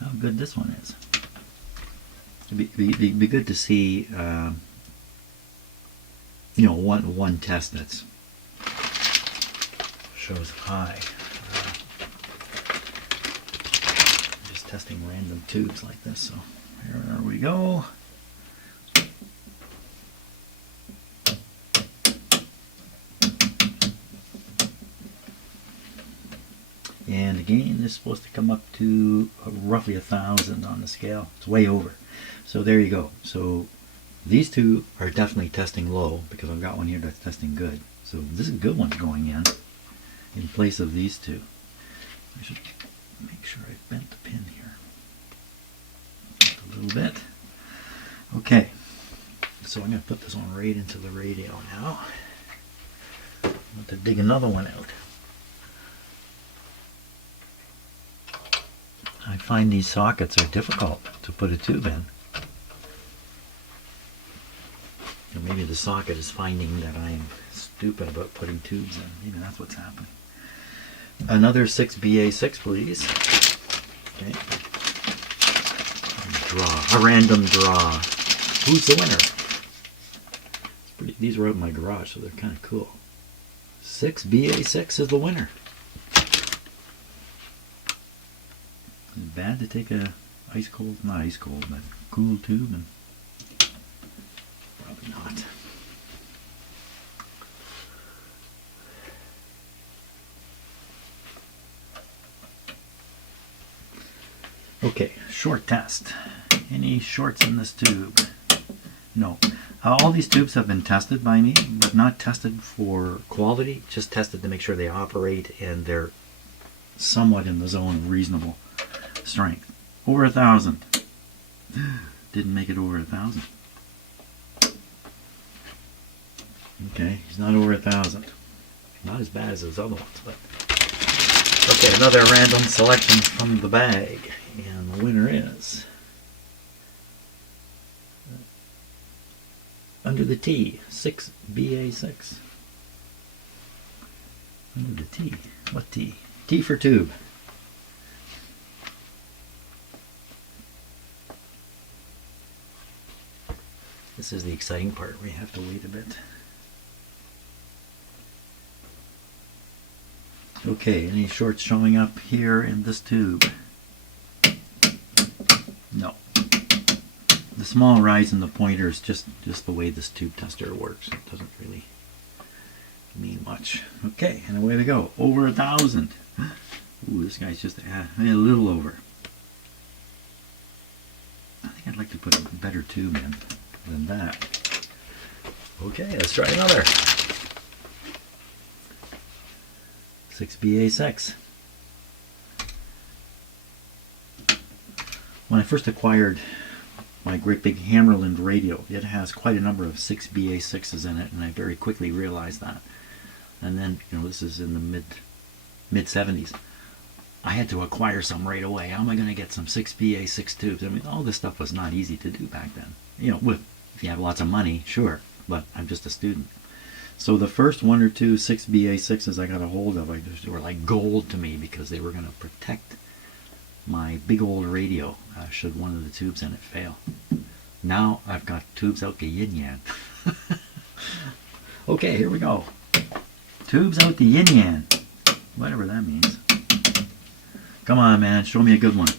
how good this one is. It'd be good to see, one test that's shows high. Just testing random tubes like this. So here we go. And again, this is supposed to come up to roughly 1,000 on the scale. It's way over. So there you go. So these two are definitely testing low because I've got one here that's testing good. So this is a good one going in place of these two. I should make sure I bent the pin here just a little bit. Okay, so I'm going to put this one right into the radio now. I'm going to dig another one out. I find these sockets are difficult to put a tube in. Or maybe the socket is finding that I'm stupid about putting tubes in. Maybe that's what's happening. Another 6BA6, please. Okay. Draw. A random draw. Who's the winner? These were out in my garage, so they're kind of cool. 6BA6 is the winner. Is it bad to take a not ice cold, but cool tube? And probably not. Okay, short test. Any shorts in this tube? No. All these tubes have been tested by me, but not tested for quality, just tested to make sure they operate and they're somewhat in the zone of reasonable strength. Over 1,000. Didn't make it over 1,000. Okay, he's not over 1,000. Not as bad as those other ones, but okay, another random selection from the bag. And the winner is under the T, 6BA6. Under the T. What T? T for tube. This is the exciting part. We have to wait a bit. Okay, any shorts showing up here in this tube? No. The small rise in the pointer is just the way this tube tester works. It doesn't really mean much. Okay, and away we go. Over 1,000. Ooh, this guy's just a little over. I think I'd like to put a better tube in than that. Okay, let's try another. 6BA6. When I first acquired my great big Hammerland radio, it has quite a number of 6BA6s in it, and I very quickly realized that. And then, this is in the mid 70s. I had to acquire some right away. How am I going to get some 6BA6 tubes? I mean, all this stuff was not easy to do back then. With If you have lots of money, sure, but I'm just a student. So the first one or two 6BA6s I got a hold of, they were like gold to me because they were going to protect my big old radio should one of the tubes in it fail. Now I've got tubes out the yin yang. Okay, here we go. Tubes out the yin yang. Whatever that means. Come on, man, show me a good one.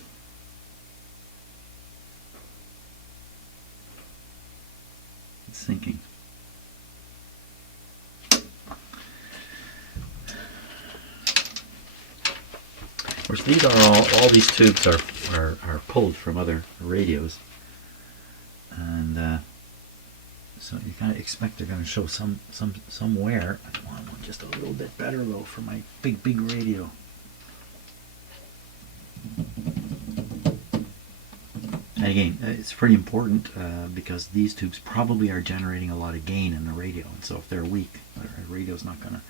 It's sinking. Of course, these are all these tubes are pulled from other radios, and so you kind of expect they're going to show somewhere. I want one just a little bit better though for my big radio. And again, it's pretty important because these tubes probably are generating a lot of gain in the radio, and so if they're weak, the radio's not gonna.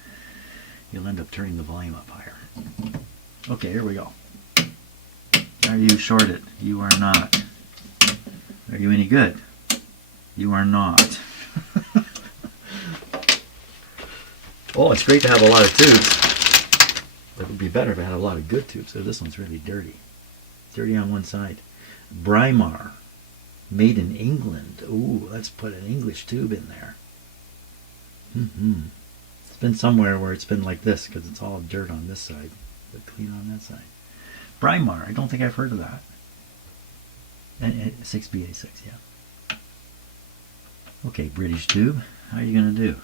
You'll end up turning the volume up higher. Okay, here we go. Are you shorted? You are not. Are you any good? You are not. Oh, it's great to have a lot of tubes. It would be better if I had a lot of good tubes. So this one's really dirty. Dirty on one side. Braemar, made in England. Ooh, let's put an English tube in there. It's been somewhere where it's been like this because it's all dirt on this side, but clean on that side. Braemar, I don't think I've heard of that. And 6BA6, yeah. Okay, British tube, how are you going to do?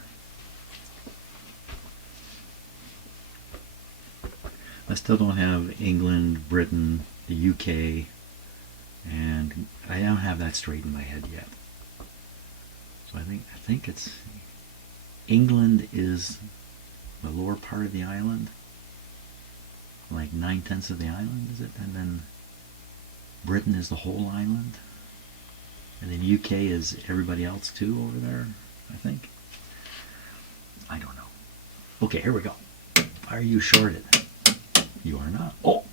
I still don't have England, Britain, the UK, and I don't have that straight in my head yet. So I think it's England is the lower part of the island, like 9/10 of the island, is it? And then Britain is the whole island, and then UK is everybody else too over there, I think. I don't know. Okay, here we go. Are you shorted? You are not. Oh!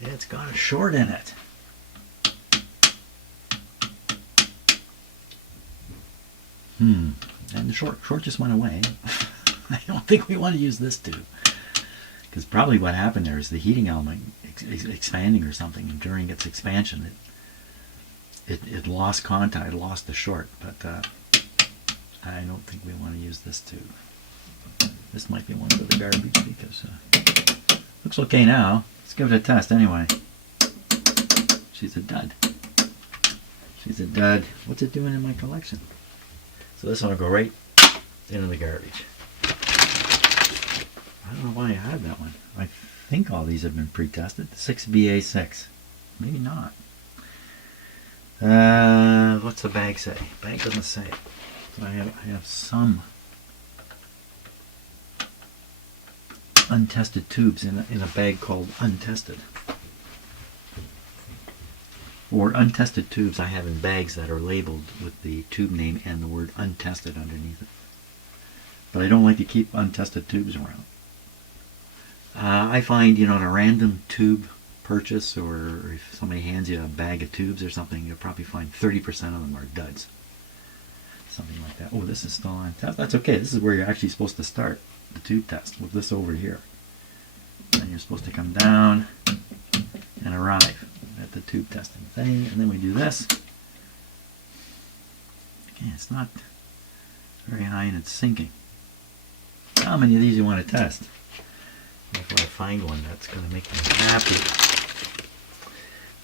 It's got a short in it. And the short just went away. I don't think we want to use this tube. Because probably what happened there is the heating element expanding or something, and during its expansion it lost contact, it lost the short, but I don't think we want to use this tube. This might be one for the garbage because looks okay now. Let's give it a test anyway. She's a dud. She's a dud. What's it doing in my collection? So this one will go right into the garbage. I don't know why I had that one. I think all these have been pre-tested. 6BA6. Maybe not. What's the bag say? Bag doesn't say. So I have some untested tubes in a bag called untested. Or untested tubes I have in bags that are labeled with the tube name and the word untested underneath it. But I don't like to keep untested tubes around. I find, in a random tube purchase, or if somebody hands you a bag of tubes or something, you'll probably find 30% of them are duds. Something like that. Oh, this is still on test. That's okay. This is where you're actually supposed to start the tube test, with this over here. Then you're supposed to come down and arrive at the tube testing thing, and then we do this. Again, it's not very high and it's sinking. How many of these you want to test? If I find one that's going to make me happy.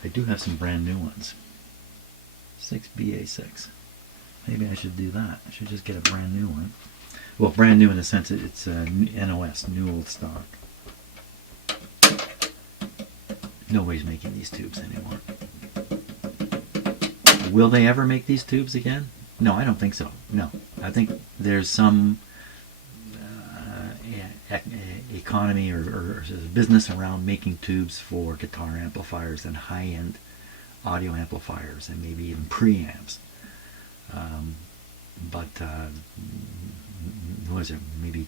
I do have some brand new ones. 6BA6. Maybe I should do that. I should just get a brand new one. Well, brand new in the sense that it's NOS, new old stock. Nobody's making these tubes anymore. Will they ever make these tubes again? No, I don't think so. No. I think there's some economy or business around making tubes for guitar amplifiers and high-end audio amplifiers and maybe even preamps. But what is it? Maybe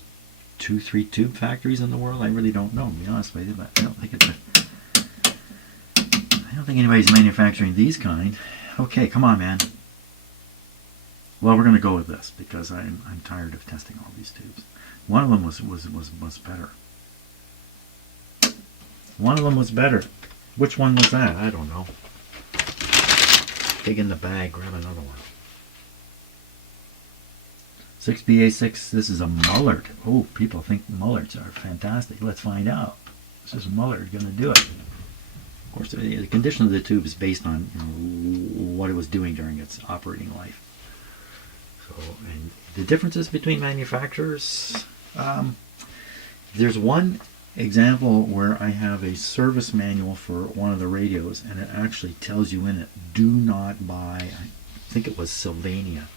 2-3 tube factories in the world? I really don't know, to be honest with you, but I don't think anybody's manufacturing these kind. Okay, come on, man. Well, we're going to go with this because I'm tired of testing all these tubes. One of them was better. One of them was better. Which one was that? I don't know. Dig in the bag, grab another one. 6BA6, this is a Mullard. Oh, people think Mullards are fantastic. Let's find out. This is Mullard going to do it. Of course, the condition of the tube is based on what it was doing during its operating life. So, and the differences between manufacturers, there's one example where I have a service manual for one of the radios, and it actually tells you in it, do not buy, I think it was Sylvania,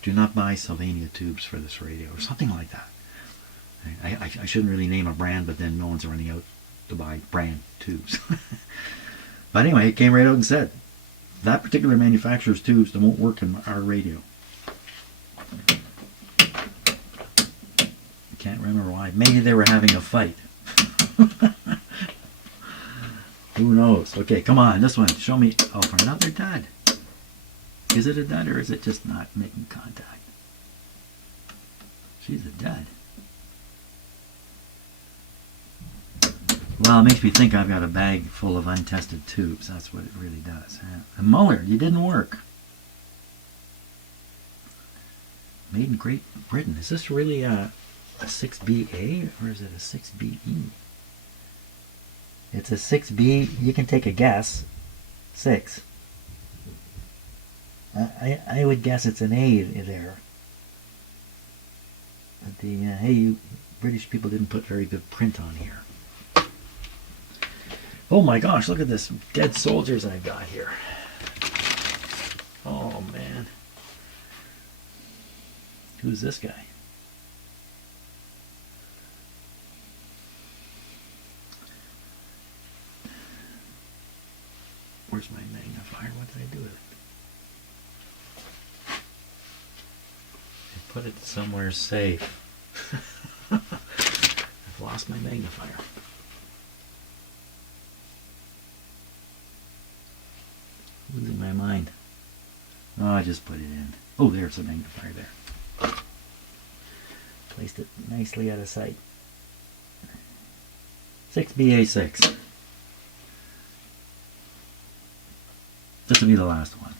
do not buy Sylvania tubes for this radio, or something like that. I shouldn't really name a brand, but then no one's running out to buy brand tubes. But anyway, it came right out and said, that particular manufacturer's tubes won't work in our radio. Can't remember why. Maybe they were having a fight. Who knows? Okay, come on, this one. Show me. Oh, for another dud. Is it a dud or is it just not making contact? She's a dud. Well, it makes me think I've got a bag full of untested tubes. That's what it really does. And Mullard, you didn't work. Made in Great Britain. Is this really a 6BA or is it a 6BE? It's a 6B. You can take a guess. 6. I would guess it's an A there. But the hey, you British people didn't put very good print on here. Oh my gosh, look at this dead soldiers I've got here. Oh man. Who's this guy? Where's my magnifier? What did I do with it? I put it somewhere safe. I've lost my magnifier. Losing my mind. Oh, I just put it in. Oh, there's a magnifier there. Placed it nicely out of sight. 6BA6. This will be the last one.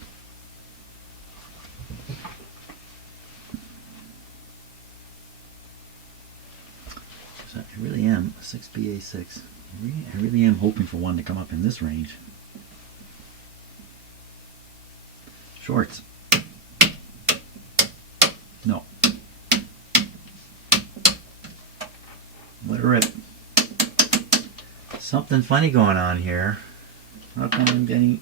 So I really am 6BA6. I really am hoping for one to come up in this range. Shorts. No. Let her rip. Something funny going on here. How come I'm getting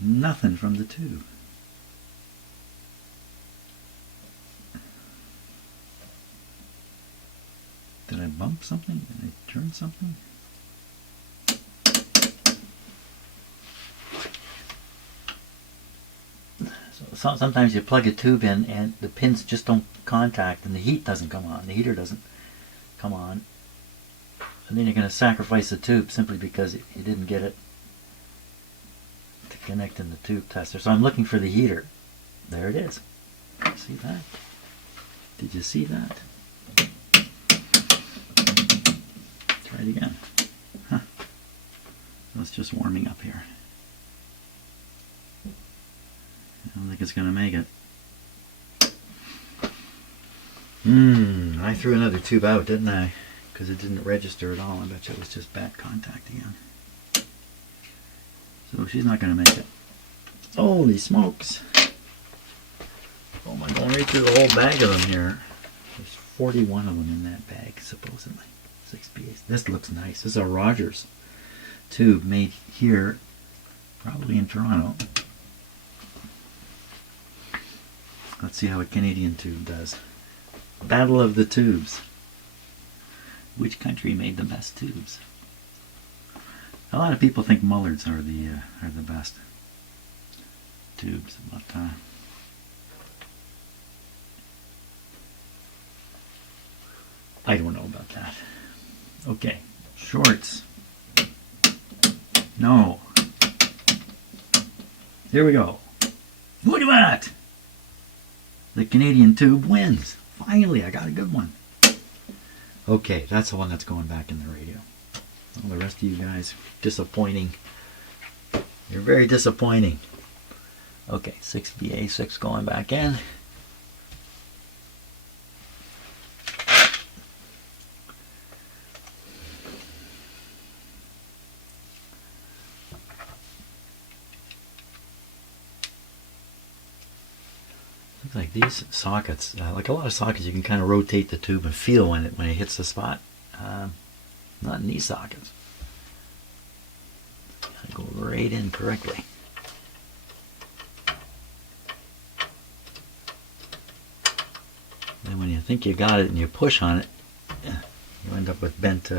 nothing from the tube? Did I bump something? Did I turn something? So sometimes you plug a tube in and the pins just don't contact and the heat doesn't come on. The heater doesn't come on. And then you're going to sacrifice the tube simply because you didn't get it to connect in the tube tester. So I'm looking for the heater. There it is. See that? Did you see that? Try it again. Huh. So it's just warming up here. I don't think it's going to make it. I threw another tube out, didn't I? Because it didn't register at all. I bet you it was just bad contact again. So she's not going to make it. Holy smokes. Oh my, going right through the whole bag of them here. There's 41 of them in that bag, supposedly. 6BAs. This looks nice. This is a Rogers tube made here, probably in Toronto. Let's see how a Canadian tube does. Battle of the tubes. Which country made the best tubes? A lot of people think Mullards are the best tubes, but I don't know about that. Okay, shorts. No. Here we go. Look at that! The Canadian tube wins. Finally, I got a good one. Okay, that's the one that's going back in the radio. All the rest of you guys, disappointing. You're very disappointing. Okay, 6BA6 going back in. Looks like these sockets, like a lot of sockets, you can kind of rotate the tube and feel when it hits the spot. Not in these sockets. Gotta go right in correctly. Then when you think you got it and you push on it, you end up with bent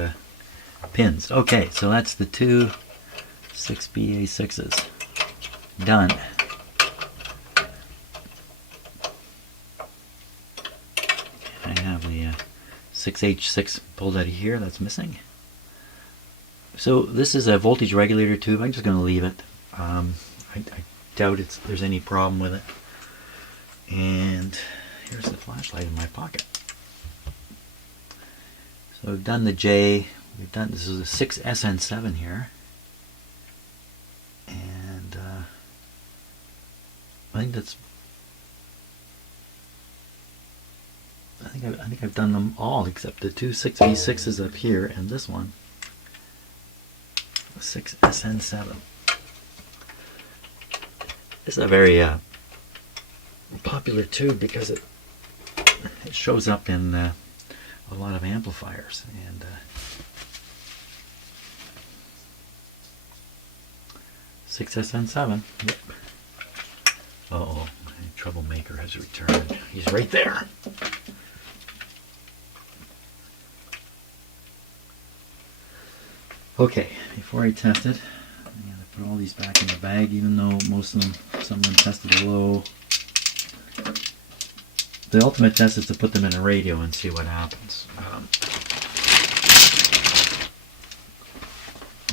pins. Okay, so that's the two 6BA6s done. I have the 6H6 pulled out of here, that's missing. So this is a voltage regulator tube. I'm just going to leave it. I doubt there's any problem with it. And here's the flashlight in my pocket. So we've done the J. This is a 6SN7 here. And I think I've done them all except the two 6V6s up here and this one. 6SN7. This is a very popular tube because it shows up in a lot of amplifiers, and 6SN7. Yep. Uh-oh, my troublemaker has returned. He's right there. Okay, before I test it, I'm going to put all these back in the bag, even though some of them tested low. The ultimate test is to put them in a radio and see what happens.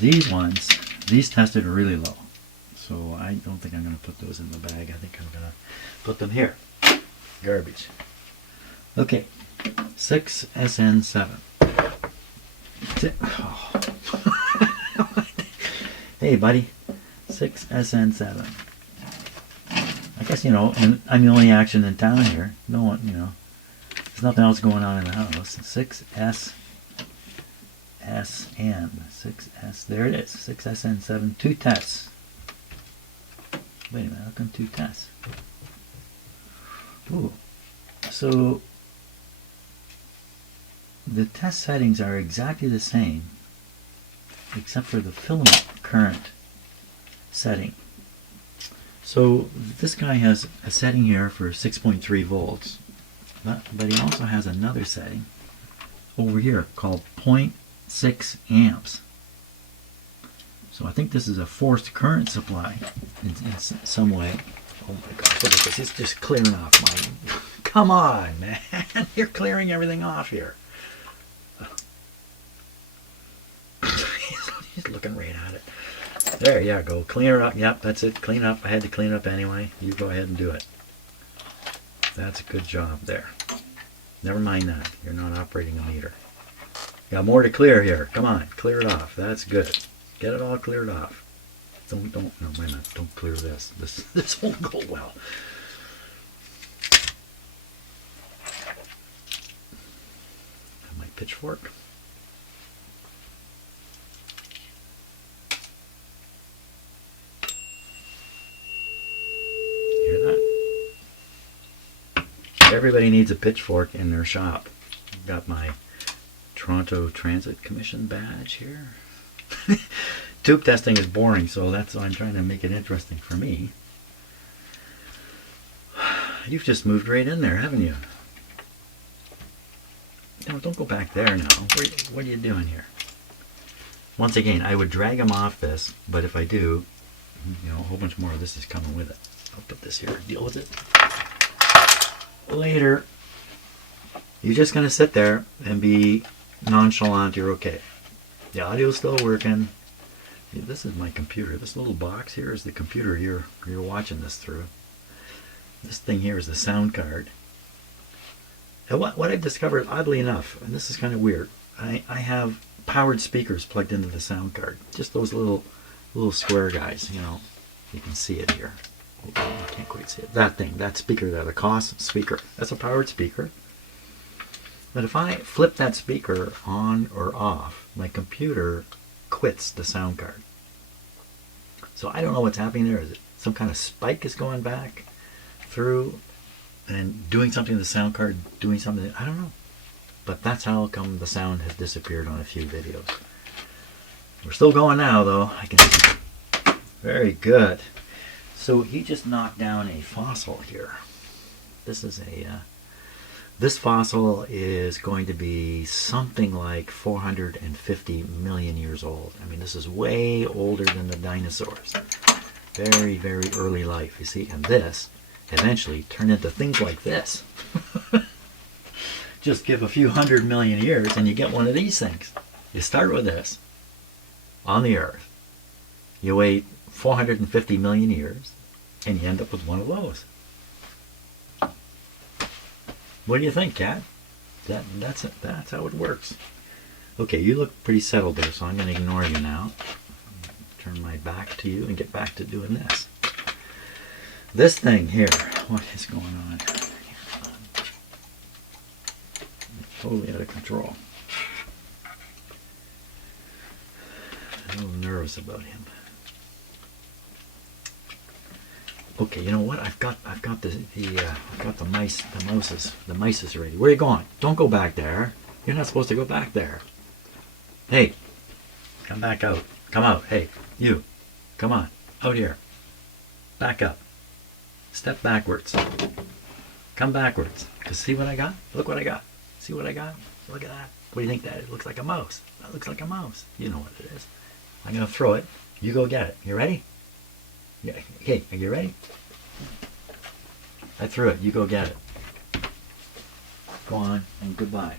These tested really low, so I don't think I'm going to put those in the bag. I think I'm going to put them here. Garbage. Okay, 6SN7. Oh. Hey buddy, 6SN7. I guess, and I'm the only action in town here. No one, there's nothing else going on in the house. 6SN. 6S, there it is. 6SN7, 2 tests. Wait a minute, how come 2 tests? Ooh, so the test settings are exactly the same, except for the filament current setting. So this guy has a setting here for 6.3 volts, but he also has another setting over here called 0.6 amps. So I think this is a forced current supply in some way. Oh my gosh, look at this, it's just clearing off my... Come on, man, you're clearing everything off here. He's looking right at it. There you go. Clean her up. Yep, that's it. Clean up. I had to clean up anyway. You go ahead and do it. That's a good job there. Never mind that. You're not operating a meter. Got more to clear here. Come on. Clear it off. That's good. Get it all cleared off. No, wait a minute. Don't clear this. This won't go well. Have my pitchfork. Everybody needs a pitchfork in their shop. I've got my Toronto Transit Commission badge here. Tube testing is boring, so that's why I'm trying to make it interesting for me. You've just moved right in there, haven't you? No, don't go back there now. What are you doing here? Once again, I would drag them off this, but if I do, a whole bunch more of this is coming with it. I'll put this here, deal with it later. You're just going to sit there and be nonchalant. You're okay. The audio's still working. This is my computer. This little box here is the computer you're watching this through. This thing here is the sound card. And what I've discovered, oddly enough, and this is kind of weird, I have powered speakers plugged into the sound card. Just those little square guys, you know. You can see it here. You can't quite see it. That thing, that speaker there, the COS speaker, that's a powered speaker. But if I flip that speaker on or off, my computer quits the sound card. So I don't know what's happening there. Is it some kind of spike is going back through and doing something to the sound card, doing something? I don't know. But that's how come the sound has disappeared on a few videos. We're still going now, though. I can see. Very good. So he just knocked down a fossil here. This is this fossil is going to be something like 450 million years old. I mean, this is way older than the dinosaurs. Very, very early life, you see. And this eventually turned into things like this. Just give a few 100 million years and you get one of these things. You start with this on the Earth. You wait 450 million years and you end up with one of those. What do you think, Kat? That's it. That's how it works. Okay, you look pretty settled there, so I'm going to ignore you now. Turn my back to you and get back to doing this. This thing here, what is going on? It's totally out of control. I'm a little nervous about him. Okay, you know what? I've got the mice ready. Where are you going? Don't go back there. You're not supposed to go back there. Hey, come back out. Come out. Hey, you. Come on. Out here. Back up. Step backwards. Come backwards. Cause see what I got? Look what I got. See what I got? Look at that. What do you think that is? It looks like a mouse. That looks like a mouse. You know what it is. I'm gonna throw it. You go get it. You ready? Yeah. Okay, are you ready? I threw it. You go get it. Go on and goodbye.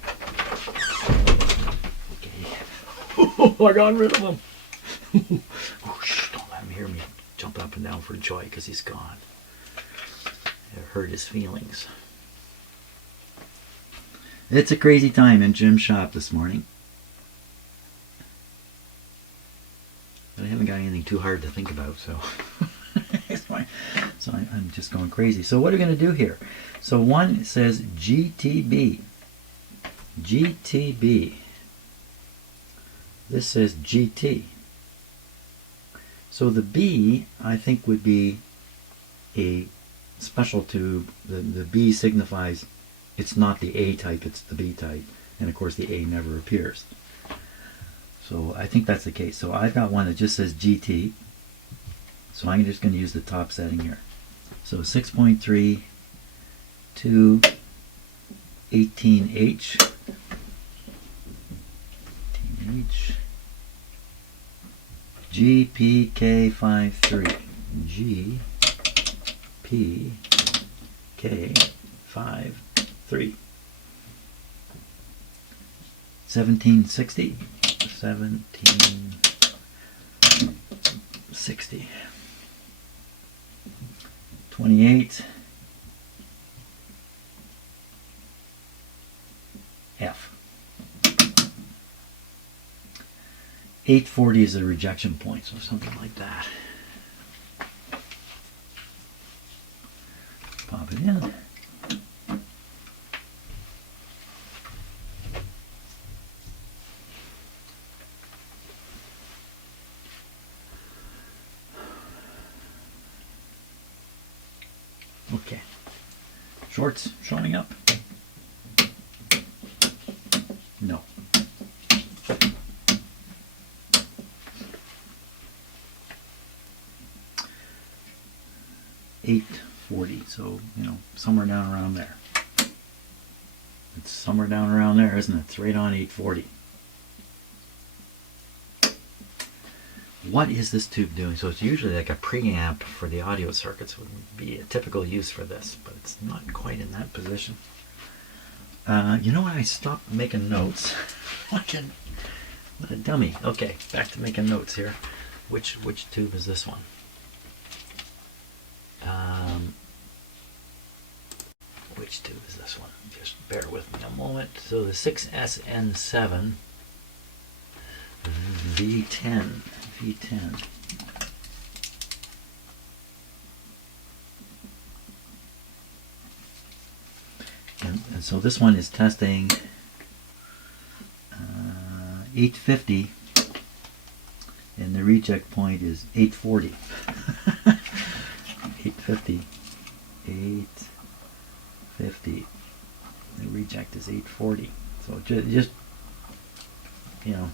Okay. I got rid of him. Oh, shh, don't let him hear me jump up and down for joy because he's gone. It hurt his feelings. It's a crazy time in Jim's shop this morning. But I haven't got anything too hard to think about, so it's fine. So I'm just going crazy. So what are we going to do here? So one says GTB. GTB. This says GT. So the B, I think, would be a special tube. The B signifies it's not the A type, it's the B type. And of course the A never appears. So I think that's the case. So I've got one that just says GT. So I'm just going to use the top setting here. So 6.3 to 18H. 18H. GPK53. GPK53. 1760. 1760. 28 F. 840 is a rejection point, so something like that. Pop it in. Okay. Shorts showing up? No. $8.40, so somewhere down around there. It's somewhere down around there, isn't it? It's right on $8.40. What is this tube doing? So it's usually like a preamp for the audio circuits would be a typical use for this, but it's not quite in that position. You know what? I stopped making notes. What a dummy. Okay, back to making notes here. Which tube is this one? Which tube is this one? Just bear with me a moment. So the 6SN7 V10. And so this one is testing 850, and the reject point is 840. 850. 850. The reject is 840. So just you know,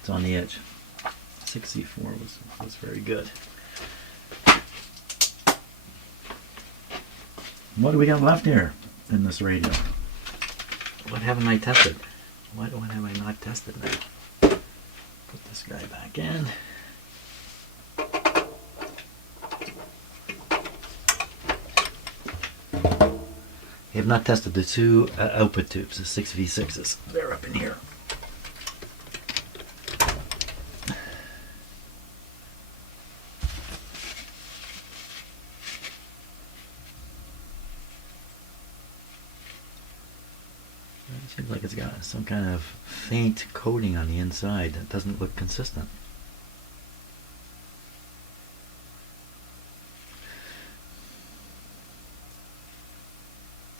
it's on the edge. 6C4 was very good. What do we got left here in this radio? What haven't I tested? What have I not tested now? Put this guy back in. I have not tested the two output tubes, the 6V6s. They're up in here. It seems like it's got some kind of faint coating on the inside that doesn't look consistent.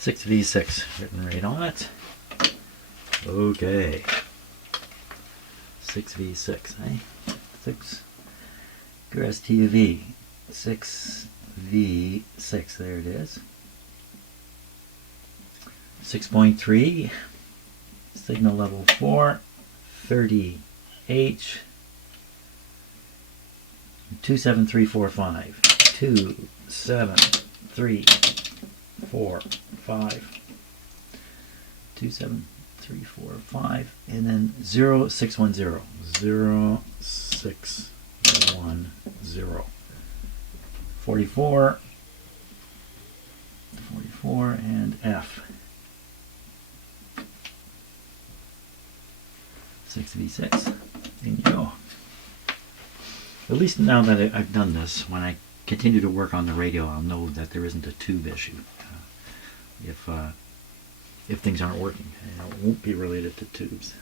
"6V6" written right on it. Okay. 6V6, eh? 6 Grass TV. 6V6, there it is. 6.3, signal level 4, 30H, 27345, 27345, 27345, and then 0610, 0610, 44, and F. 6V6. There you go. At least now that I've done this, when I continue to work on the radio, I'll know that there isn't a tube issue. If things aren't working, it won't be related to tubes.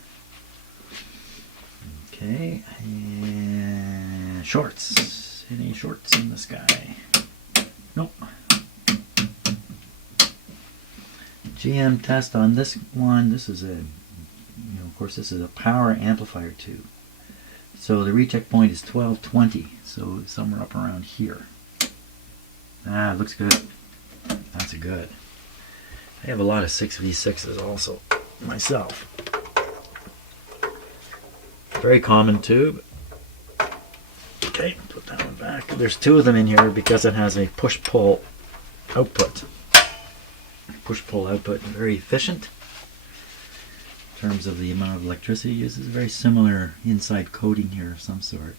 Okay, and shorts. Any shorts in this guy? Nope. GM test on this one. This is of course, this is a power amplifier tube. So the reject point is 1220. So somewhere up around here. Ah, it looks good. That's good. I have a lot of 6V6s also myself. Very common tube. Okay, put that one back. There's two of them in here because it has a push-pull output. Push-pull output, very efficient in terms of the amount of electricity it uses. Very similar inside coating here of some sort.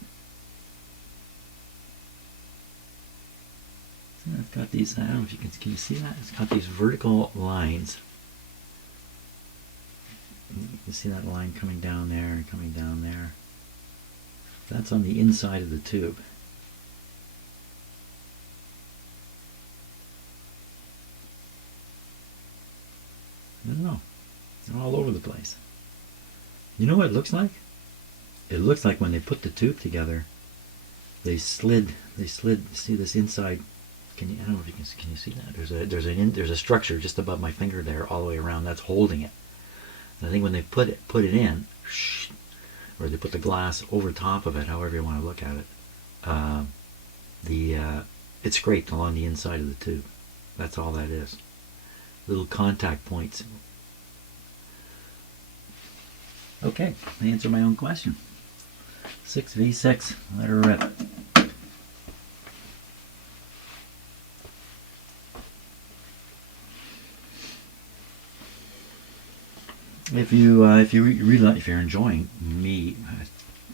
So I've got these, I don't know if you can you see that? It's got these vertical lines. You can see that line coming down there and coming down there. That's on the inside of the tube. I don't know. They're all over the place. You know what it looks like? It looks like when they put the tube together, they slid. See this inside? I don't know if you can you see that? There's a structure just above my finger there, all the way around. That's holding it. And I think when they put it in, or they put the glass over top of it, however you want to look at it, it's scraped along the inside of the tube. That's all that is. Little contact points. Okay, I answer my own question. 6V6, let her rip. If you're enjoying me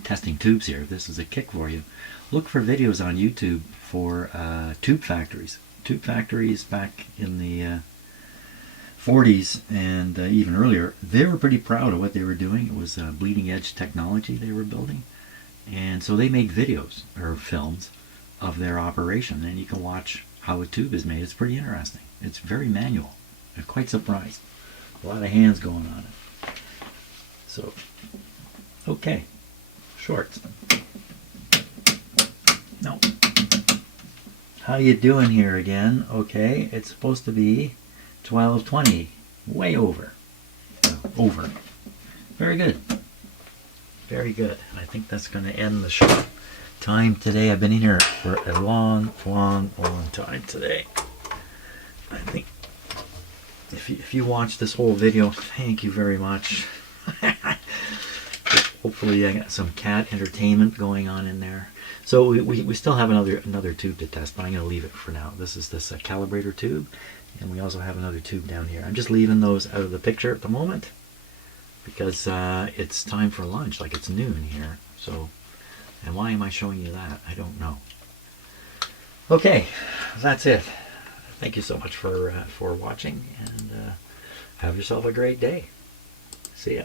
testing tubes here, this is a kick for you. Look for videos on YouTube for tube factories. Tube factories back in the 40s and even earlier, they were pretty proud of what they were doing. It was bleeding edge technology they were building, And so they make videos or films of their operation, and you can watch how a tube is made. It's pretty interesting. It's very manual. I'm quite surprised. A lot of hands going on it. So, okay, shorts. No. How you doing here again? Okay, it's supposed to be 12:20. Way over. Over. Very good. Very good. I think that's going to end the shop time today. I've been in here for a long time today. I think if you watched this whole video, thank you very much. Hopefully I got some cat entertainment going on in there. So we still have another tube to test, but I'm going to leave it for now. This is this calibrator tube, and we also have another tube down here. I'm just leaving those out of the picture at the moment because it's time for lunch, like it's noon here. So, and why am I showing you that? I don't know. Okay, that's it. Thank you so much for watching, and have yourself a great day. See ya.